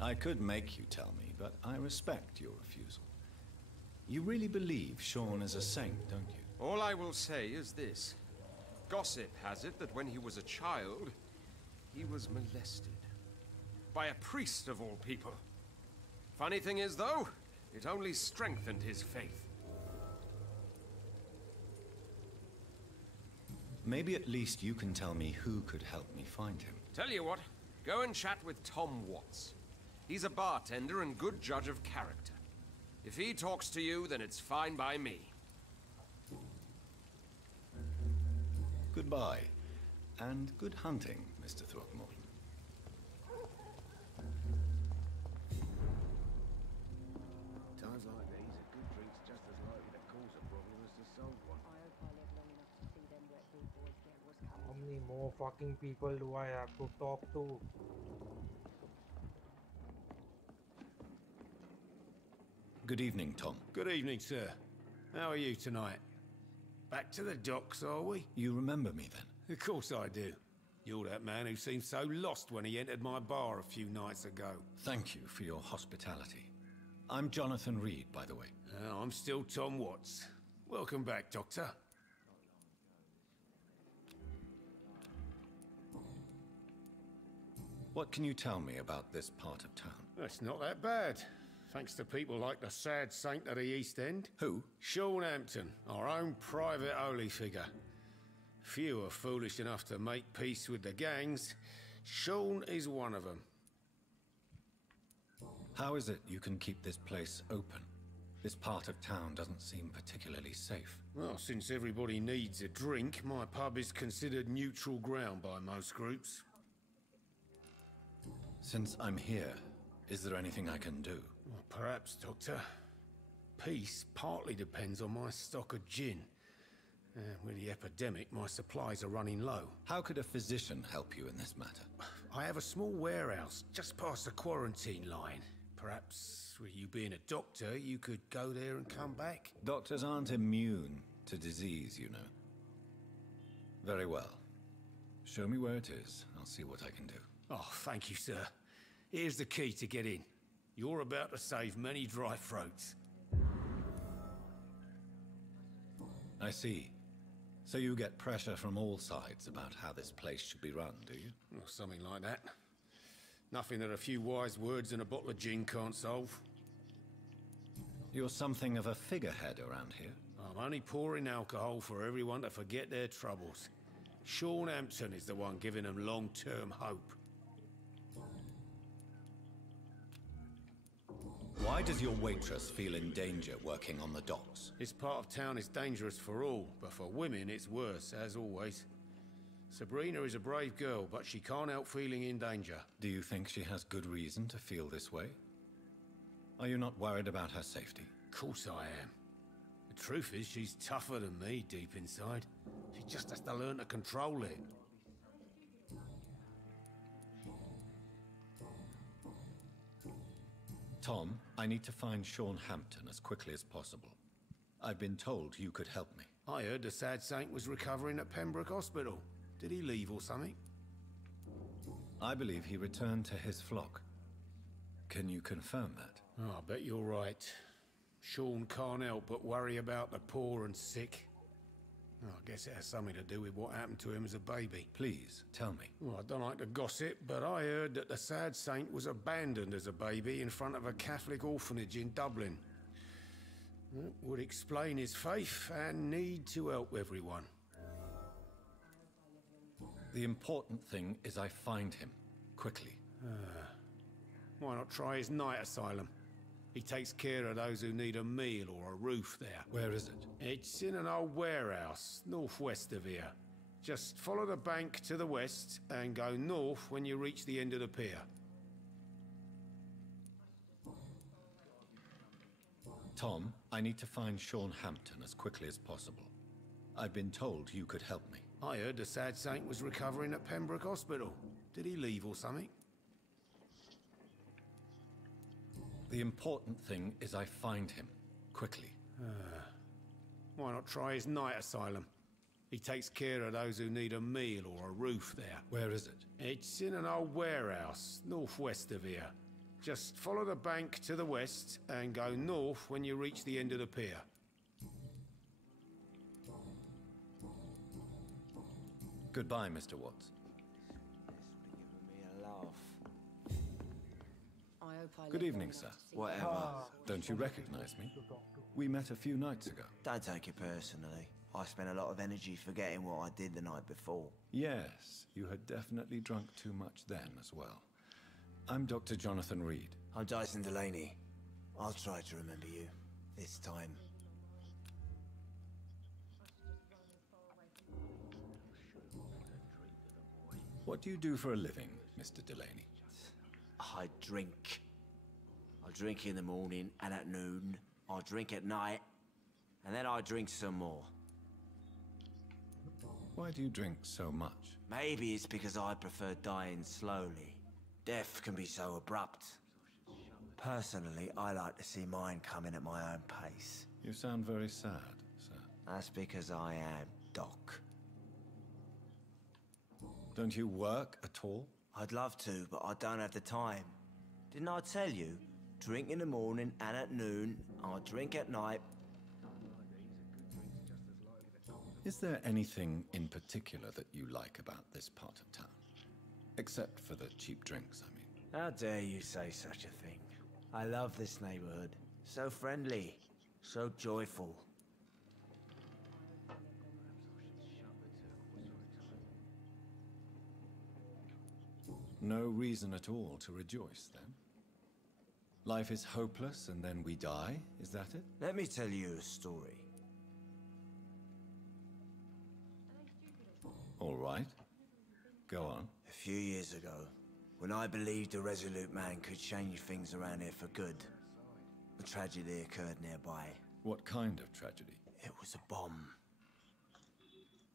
I could make you tell me, but I respect your refusal. You really believe Sean is a saint, don't you? All I will say is this. Gossip has it that when he was a child, he was molested. By a priest of all people. Funny thing is, though, it only strengthened his faith. Maybe at least you can tell me who could help me find him. Tell you what, go and chat with Tom Watts. He's a bartender and good judge of character. If he talks to you, then it's fine by me. Goodbye, and good hunting, Mr. Throckmorton. Times like these, a good drink's just as likely to cause a problem as the sold one. How many more fucking people do I have to talk to? Good evening, Tom. Good evening, sir. How are you tonight? Back to the docks, are we? You remember me then? Of course I do. You're that man who seemed so lost when he entered my bar a few nights ago. Thank you for your hospitality. I'm Jonathan Reed, by the way. I'm still Tom Watts. Welcome back, Doctor. What can you tell me about this part of town? It's not that bad. Thanks to people like the sad saint of the East End. Who? Sean Hampton, our own private holy figure. Few are foolish enough to make peace with the gangs. Sean is one of them. How is it you can keep this place open? This part of town doesn't seem particularly safe. Well, since everybody needs a drink, my pub is considered neutral ground by most groups. Since I'm here, is there anything I can do? Well, perhaps, Doctor. Peace partly depends on my stock of gin. With the epidemic, my supplies are running low. How could a physician help you in this matter? I have a small warehouse just past the quarantine line. Perhaps, with you being a doctor, you could go there and come back? Doctors aren't immune to disease, you know. Very well. Show me where it is. I'll see what I can do. Oh, thank you, sir. Here's the key to get in. You're about to save many dry throats. I see. So you get pressure from all sides about how this place should be run, do you? Well, something like that. Nothing that a few wise words and a bottle of gin can't solve. You're something of a figurehead around here. I'm only pouring alcohol for everyone to forget their troubles. Sean Hampton is the one giving them long-term hope. Why does your waitress feel in danger working on the docks? This part of town is dangerous for all, but for women it's worse, as always. Sabrina is a brave girl, but she can't help feeling in danger. Do you think she has good reason to feel this way? Are you not worried about her safety? Of course I am. The truth is, she's tougher than me deep inside. She just has to learn to control it. Tom, I need to find Sean Hampton as quickly as possible. I've been told you could help me. I heard the sad saint was recovering at Pembroke Hospital. Did he leave or something? I believe he returned to his flock. Can you confirm that? Oh, I bet you're right. Sean can't help but worry about the poor and sick. Oh, I guess it has something to do with what happened to him as a baby. Please, tell me. Well, I don't like to gossip, but I heard that the sad saint was abandoned as a baby in front of a Catholic orphanage in Dublin. That would explain his faith and need to help everyone. The important thing is I find him, quickly. Why not try his night asylum? He takes care of those who need a meal or a roof there. Where is it? It's in an old warehouse, northwest of here. Just follow the bank to the west and go north when you reach the end of the pier. Tom, I need to find Sean Hampton as quickly as possible. I've been told you could help me. I heard the sad saint was recovering at Pembroke Hospital. Did he leave or something? The important thing is I find him, quickly. Why not try his night asylum? He takes care of those who need a meal or a roof there. Where is it? It's in an old warehouse, northwest of here. Just follow the bank to the west and go north when you reach the end of the pier. Goodbye, Mr. Watts. I hope I Good live evening, long sir. enough to see Whatever. Don't you recognize me? We met a few nights ago. Don't take it personally. I spent a lot of energy forgetting what I did the night before. Yes, you had definitely drunk too much then as well. I'm Dr. Jonathan Reed. I'm Dyson Delaney. I'll try to remember you. This time. What do you do for a living, Mr. Delaney? I drink. I drink in the morning and at noon. I drink at night. And then I drink some more. Why do you drink so much? Maybe it's because I prefer dying slowly. Death can be so abrupt. Personally, I like to see mine coming at my own pace. You sound very sad, sir. That's because I am Doc. Don't you work at all? I'd love to, but I don't have the time. Didn't I tell you? Drink in the morning and at noon. I drink at night. Is there anything in particular that you like about this part of town? Except for the cheap drinks, I mean. How dare you say such a thing? I love this neighborhood. So friendly. So joyful. No reason at all to rejoice, then? Life is hopeless and then we die, is that it? Let me tell you a story. All right. Go on. A few years ago, when I believed a resolute man could change things around here for good, a tragedy occurred nearby. What kind of tragedy? It was a bomb.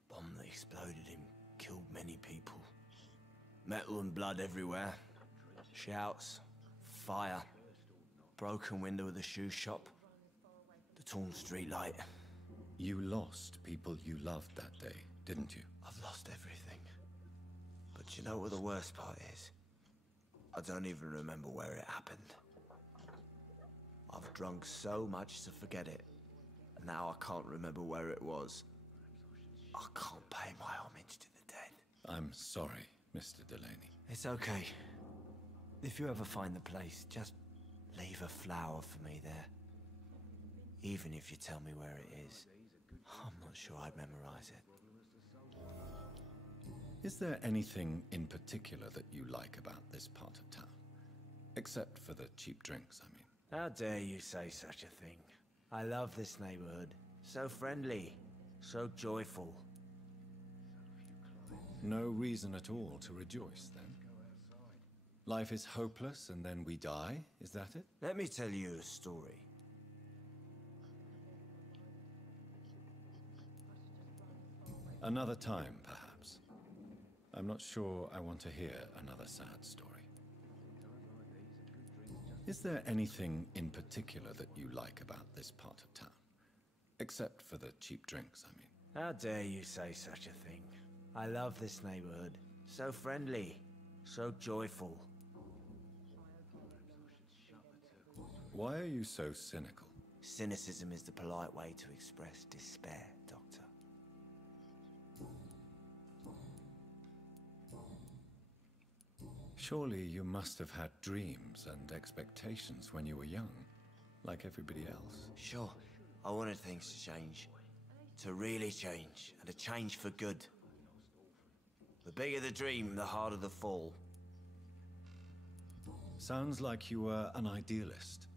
Bomb that exploded and killed many people. Metal and blood everywhere. Shouts, fire, broken window of the shoe shop, the torn street light. You lost people you loved that day, didn't you? I've lost everything. But you know what the worst part is? I don't even remember where it happened. I've drunk so much to forget it. And now I can't remember where it was. I can't pay my homage to the dead. I'm sorry, Mr. Delaney. It's okay. If you ever find the place, just leave a flower for me there. Even if you tell me where it is. I'm not sure I'd memorize it. Is there anything in particular that you like about this part of town? Except for the cheap drinks, I mean. How dare you say such a thing? I love this neighborhood. So friendly, so joyful. No reason at all to rejoice, then? Life is hopeless and then we die, is that it? Let me tell you a story. Another time, perhaps. I'm not sure I want to hear another sad story. Is there anything in particular that you like about this part of town? Except for the cheap drinks, I mean. How dare you say such a thing? I love this neighborhood. So friendly, so joyful. Why are you so cynical? Cynicism is the polite way to express despair, Doctor. Surely you must have had dreams and expectations when you were young, like everybody else. Sure, I wanted things to change. To really change, and to change for good. The bigger the dream, the harder the fall. Sounds like you were an idealist,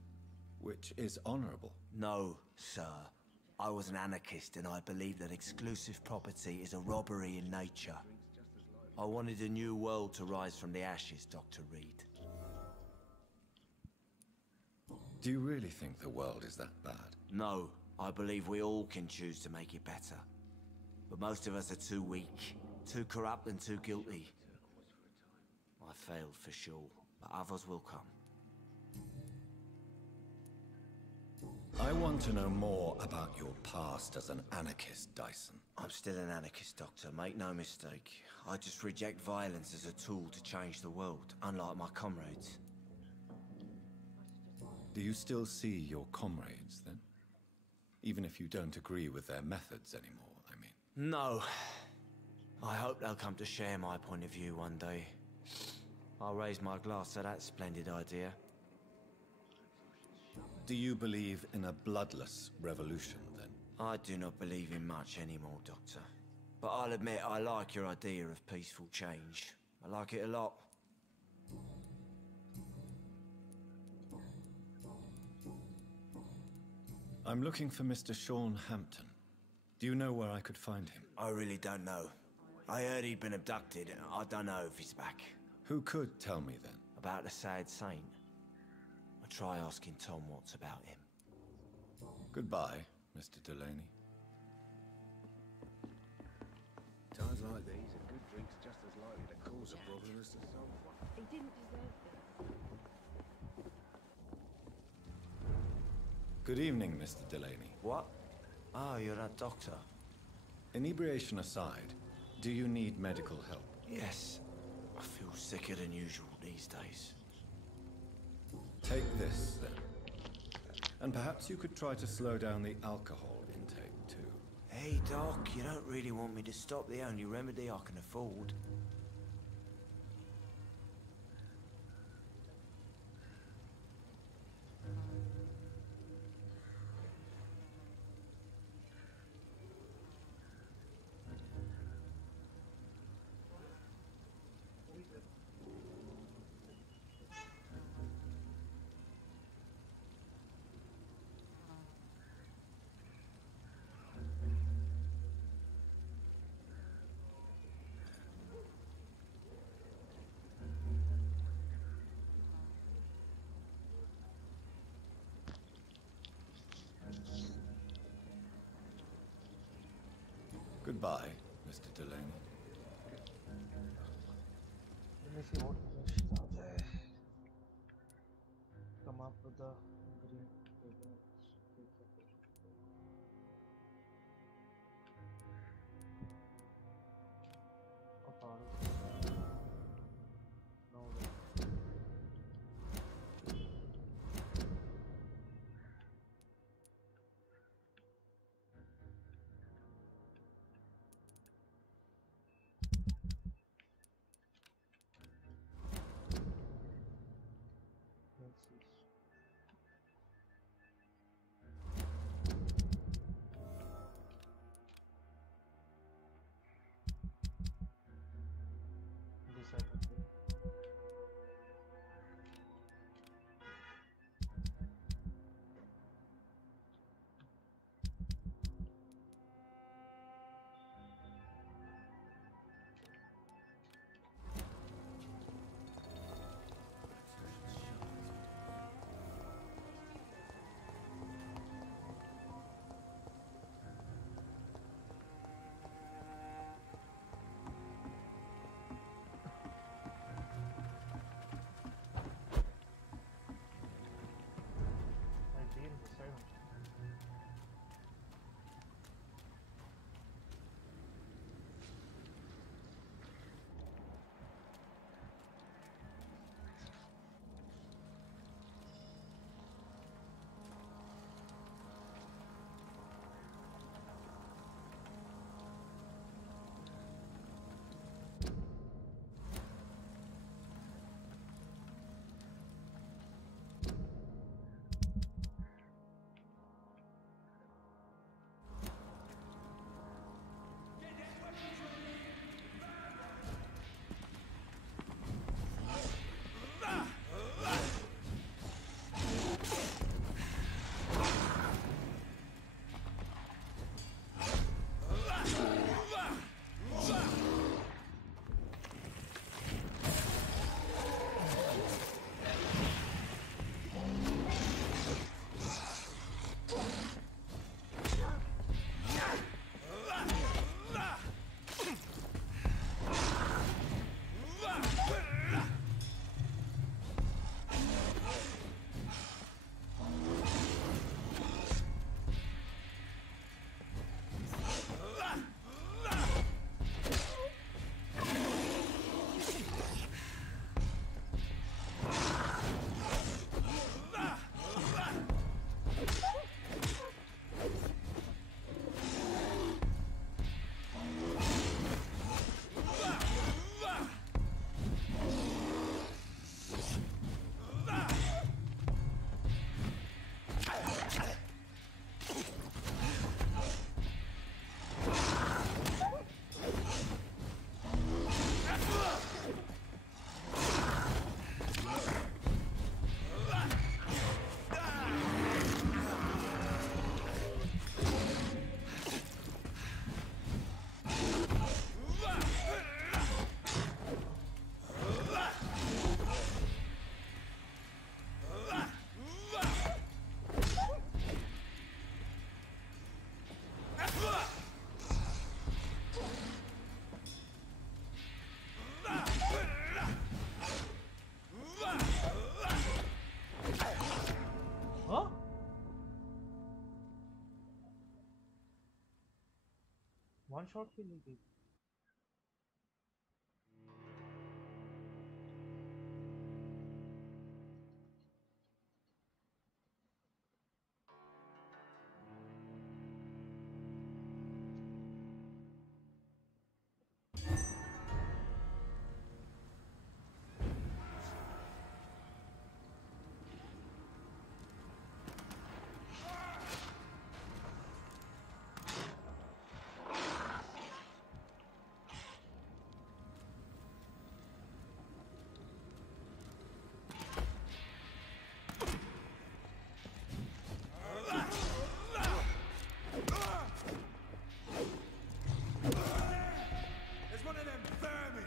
which is honorable. No, sir. I was an anarchist and I believed that exclusive property is a robbery in nature. I wanted a new world to rise from the ashes, Dr. Reed. Do you really think the world is that bad? No, I believe we all can choose to make it better. But most of us are too weak, too corrupt and too guilty. I failed for sure, but others will come. I want to know more about your past as an anarchist, Dyson. I'm still an anarchist, Doctor, make no mistake. I just reject violence as a tool to change the world, unlike my comrades. Do you still see your comrades, then? Even if you don't agree with their methods anymore, I mean. No. I hope they'll come to share my point of view one day. I'll raise my glass to that splendid idea. Do you believe in a bloodless revolution, then? I do not believe in much anymore, Doctor. But I'll admit I like your idea of peaceful change. I like it a lot. I'm looking for Mr. Sean Hampton. Do you know where I could find him? I really don't know. I heard he'd been abducted. I don't know if he's back. Who could tell me, then? About the sad saint. I'll try asking Tom Watts about him. Goodbye, Mr. Delaney. Times like these, a good drink's just as likely to cause a problem as to solve one. He didn't deserve this. Good evening, Mr. Delaney. What? Oh, you're that doctor. Inebriation aside, do you need medical help? Yes. I feel sicker than usual these days. Take this, then. And perhaps you could try to slow down the alcohol intake, too. Hey, Doc, you don't really want me to stop the only remedy I can afford. Goodbye, Mr. Delaney. Let me see what questions are there. Come up with the green paper. No way. One shot kill he did. There's one of them vermin!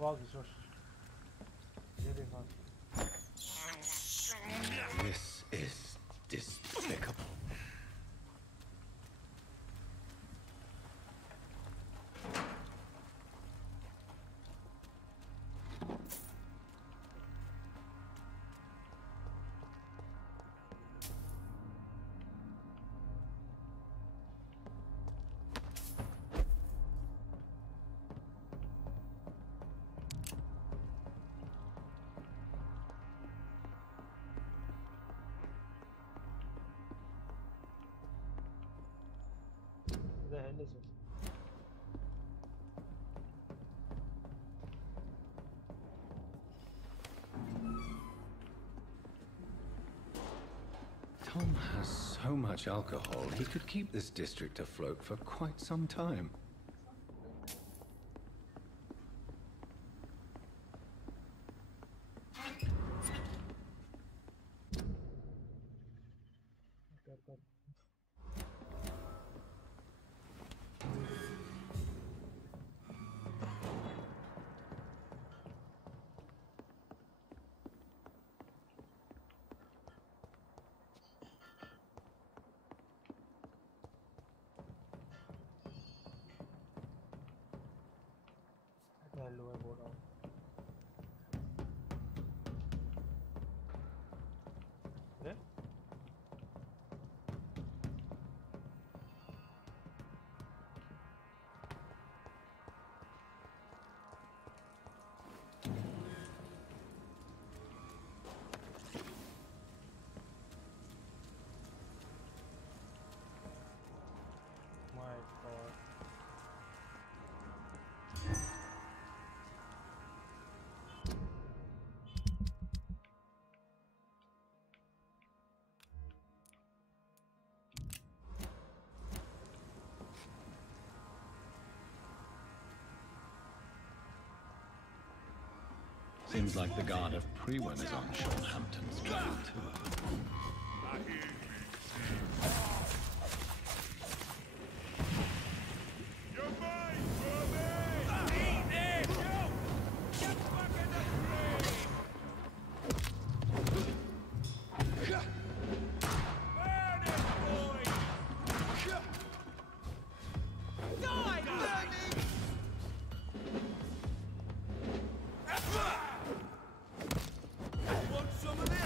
Wow, this was really hard. This is despicable. The hell is it? Tom has so much alcohol, he could keep this district afloat for quite some time. The hell do I go down? Yeah? Seems like the Guard of Prewen is on Sean Hampton's trail too. Want some of this?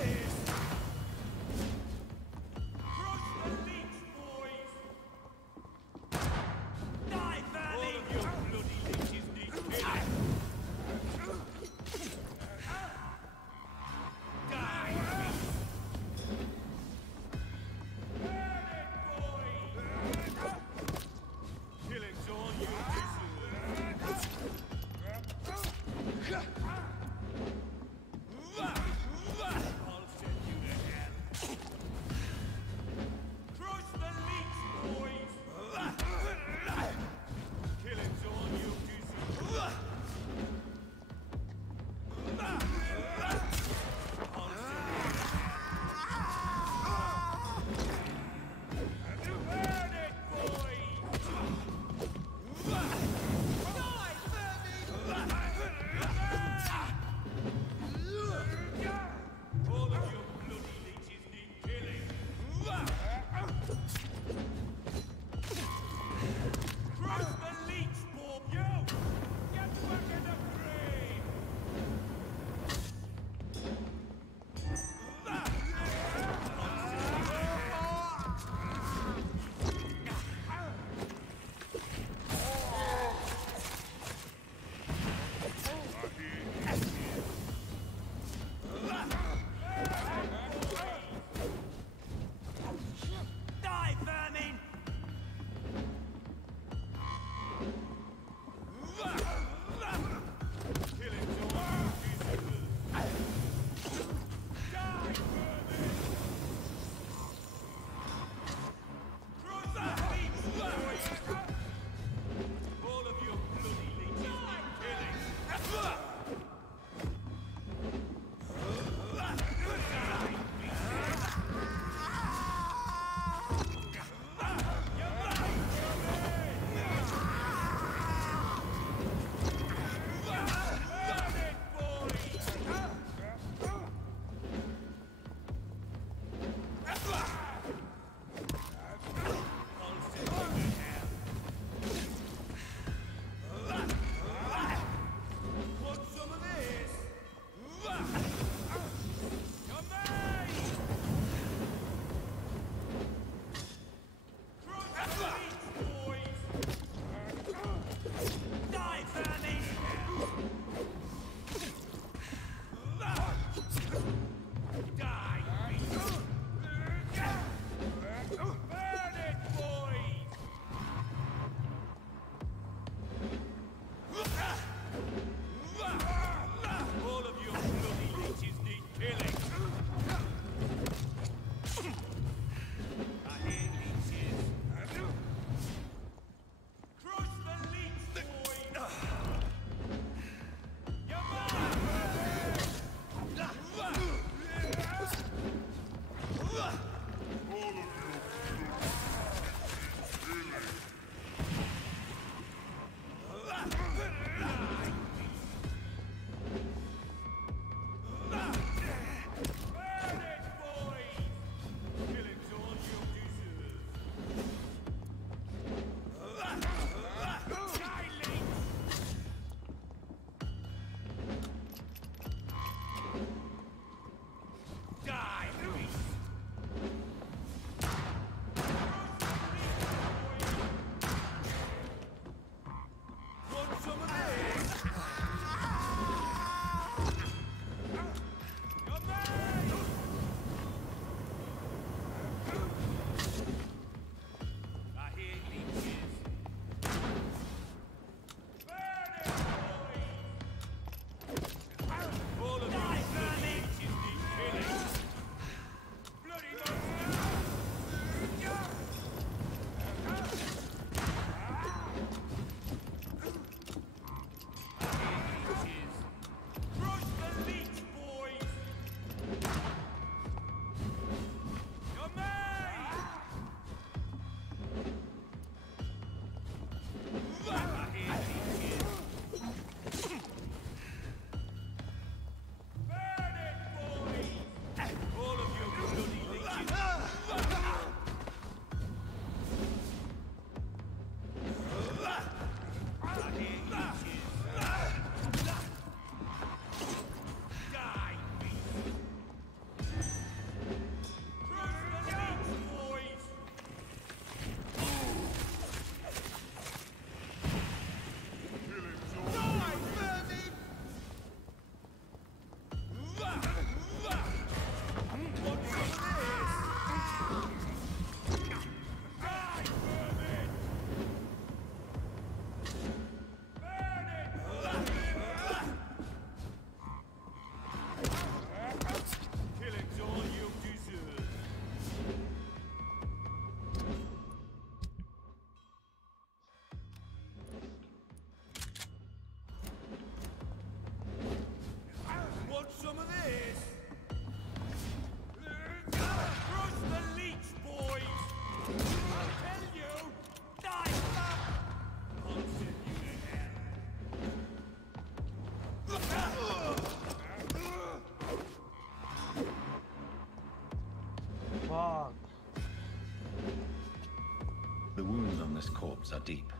The wounds on this corpse are deep,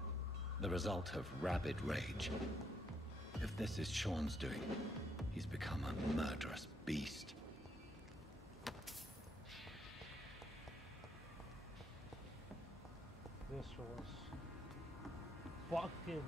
the result of rabid rage. If this is Sean's doing, he's become a murderous beast. This was fucking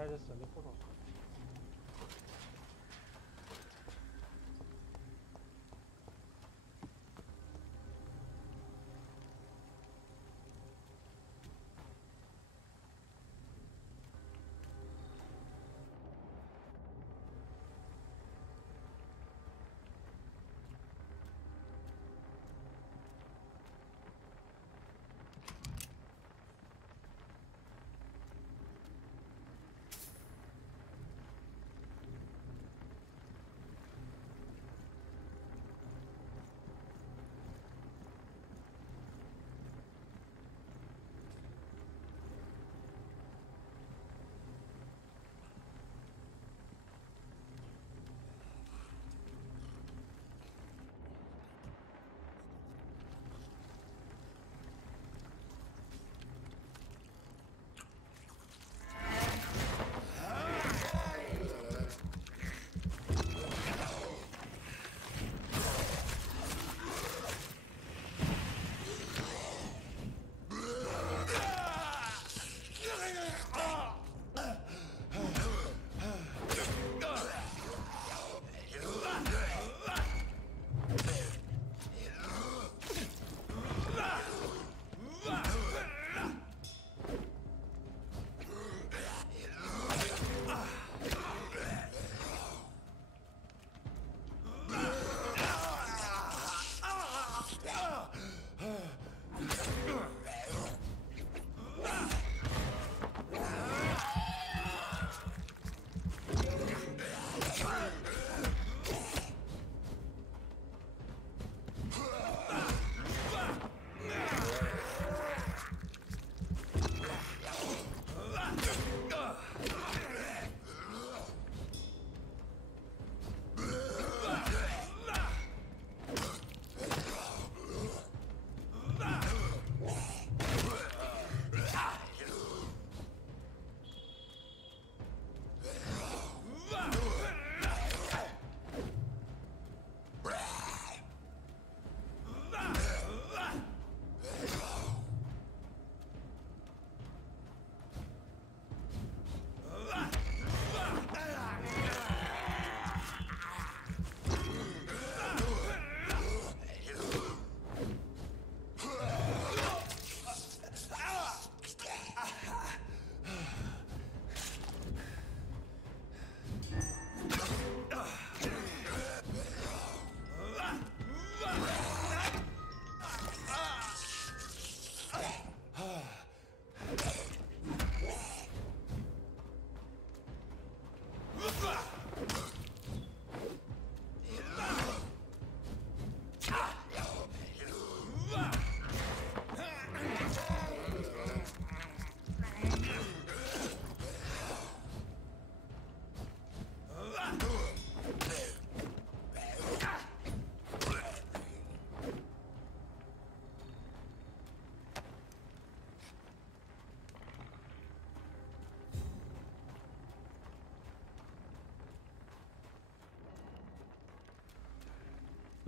I just sell it for all.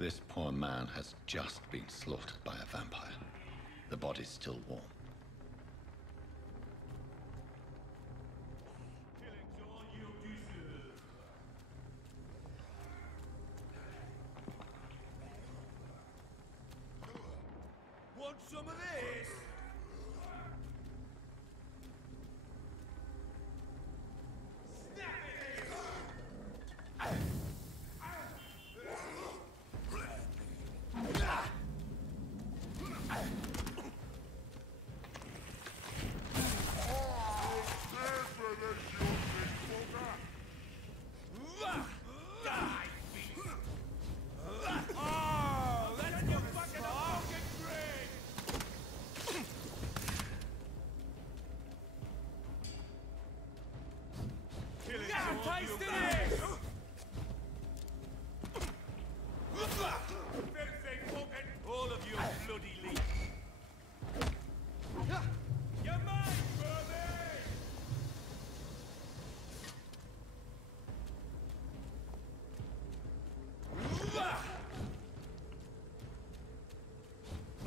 This poor man has just been slaughtered by a vampire. The body's still warm. Want some of this? All of you bloody leech. You're mine,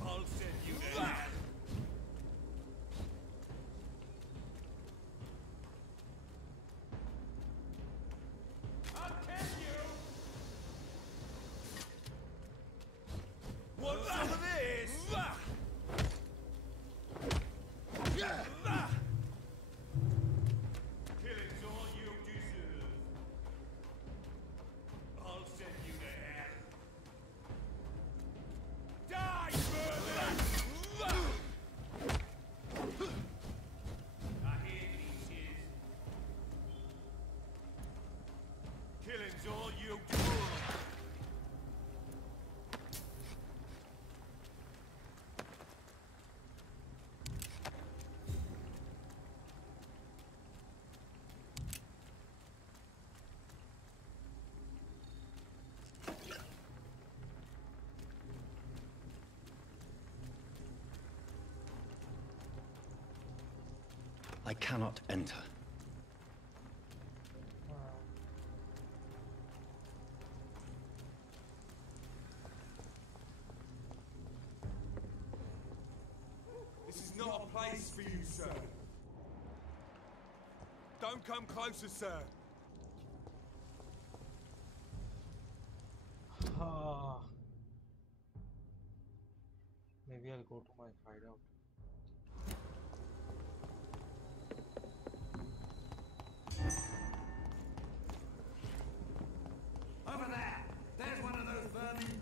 I'll send you there. I'll kill you. Want some of this? Killing's all you deserve. I'll send you to hell. Die, brother! I hear leeches. Killing's all you deserve. I cannot enter. This is not a place for you, sir. Don't come closer, sir. Maybe I'll go to my hideout. Over there! There's one of those vermin!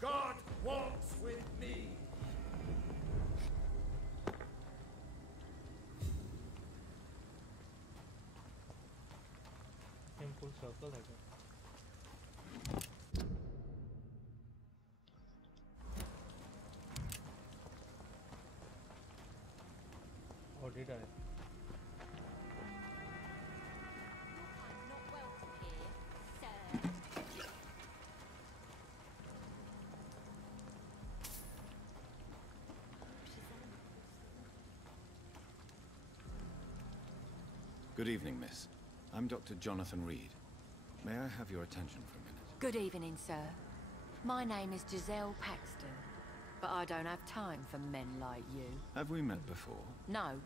God walks with me! Simple circle like that. Or did I? Good evening, miss. I'm Dr. Jonathan Reed. May I have your attention for a minute? Good evening, sir. My name is Giselle Paxton, but I don't have time for men like you. Have we met before? No,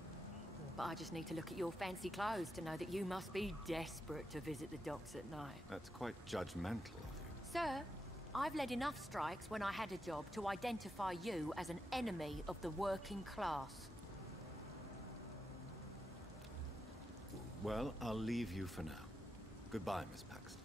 but I just need to look at your fancy clothes to know that you must be desperate to visit the docks at night. That's quite judgmental of you. Sir, I've led enough strikes when I had a job to identify you as an enemy of the working class. Well, I'll leave you for now. Goodbye, Miss Paxton.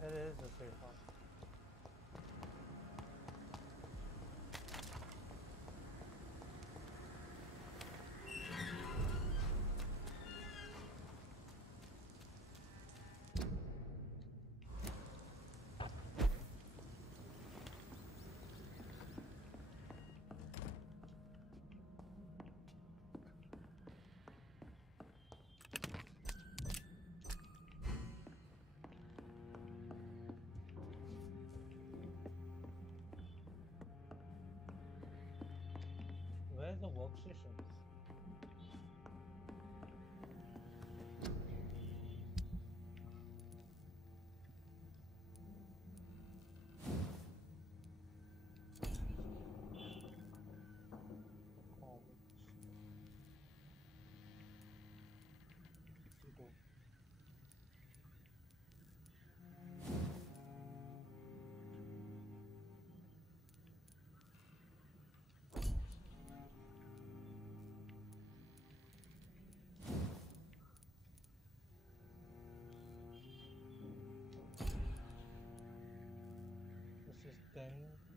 There is a safe house. is the workstation? This is 10.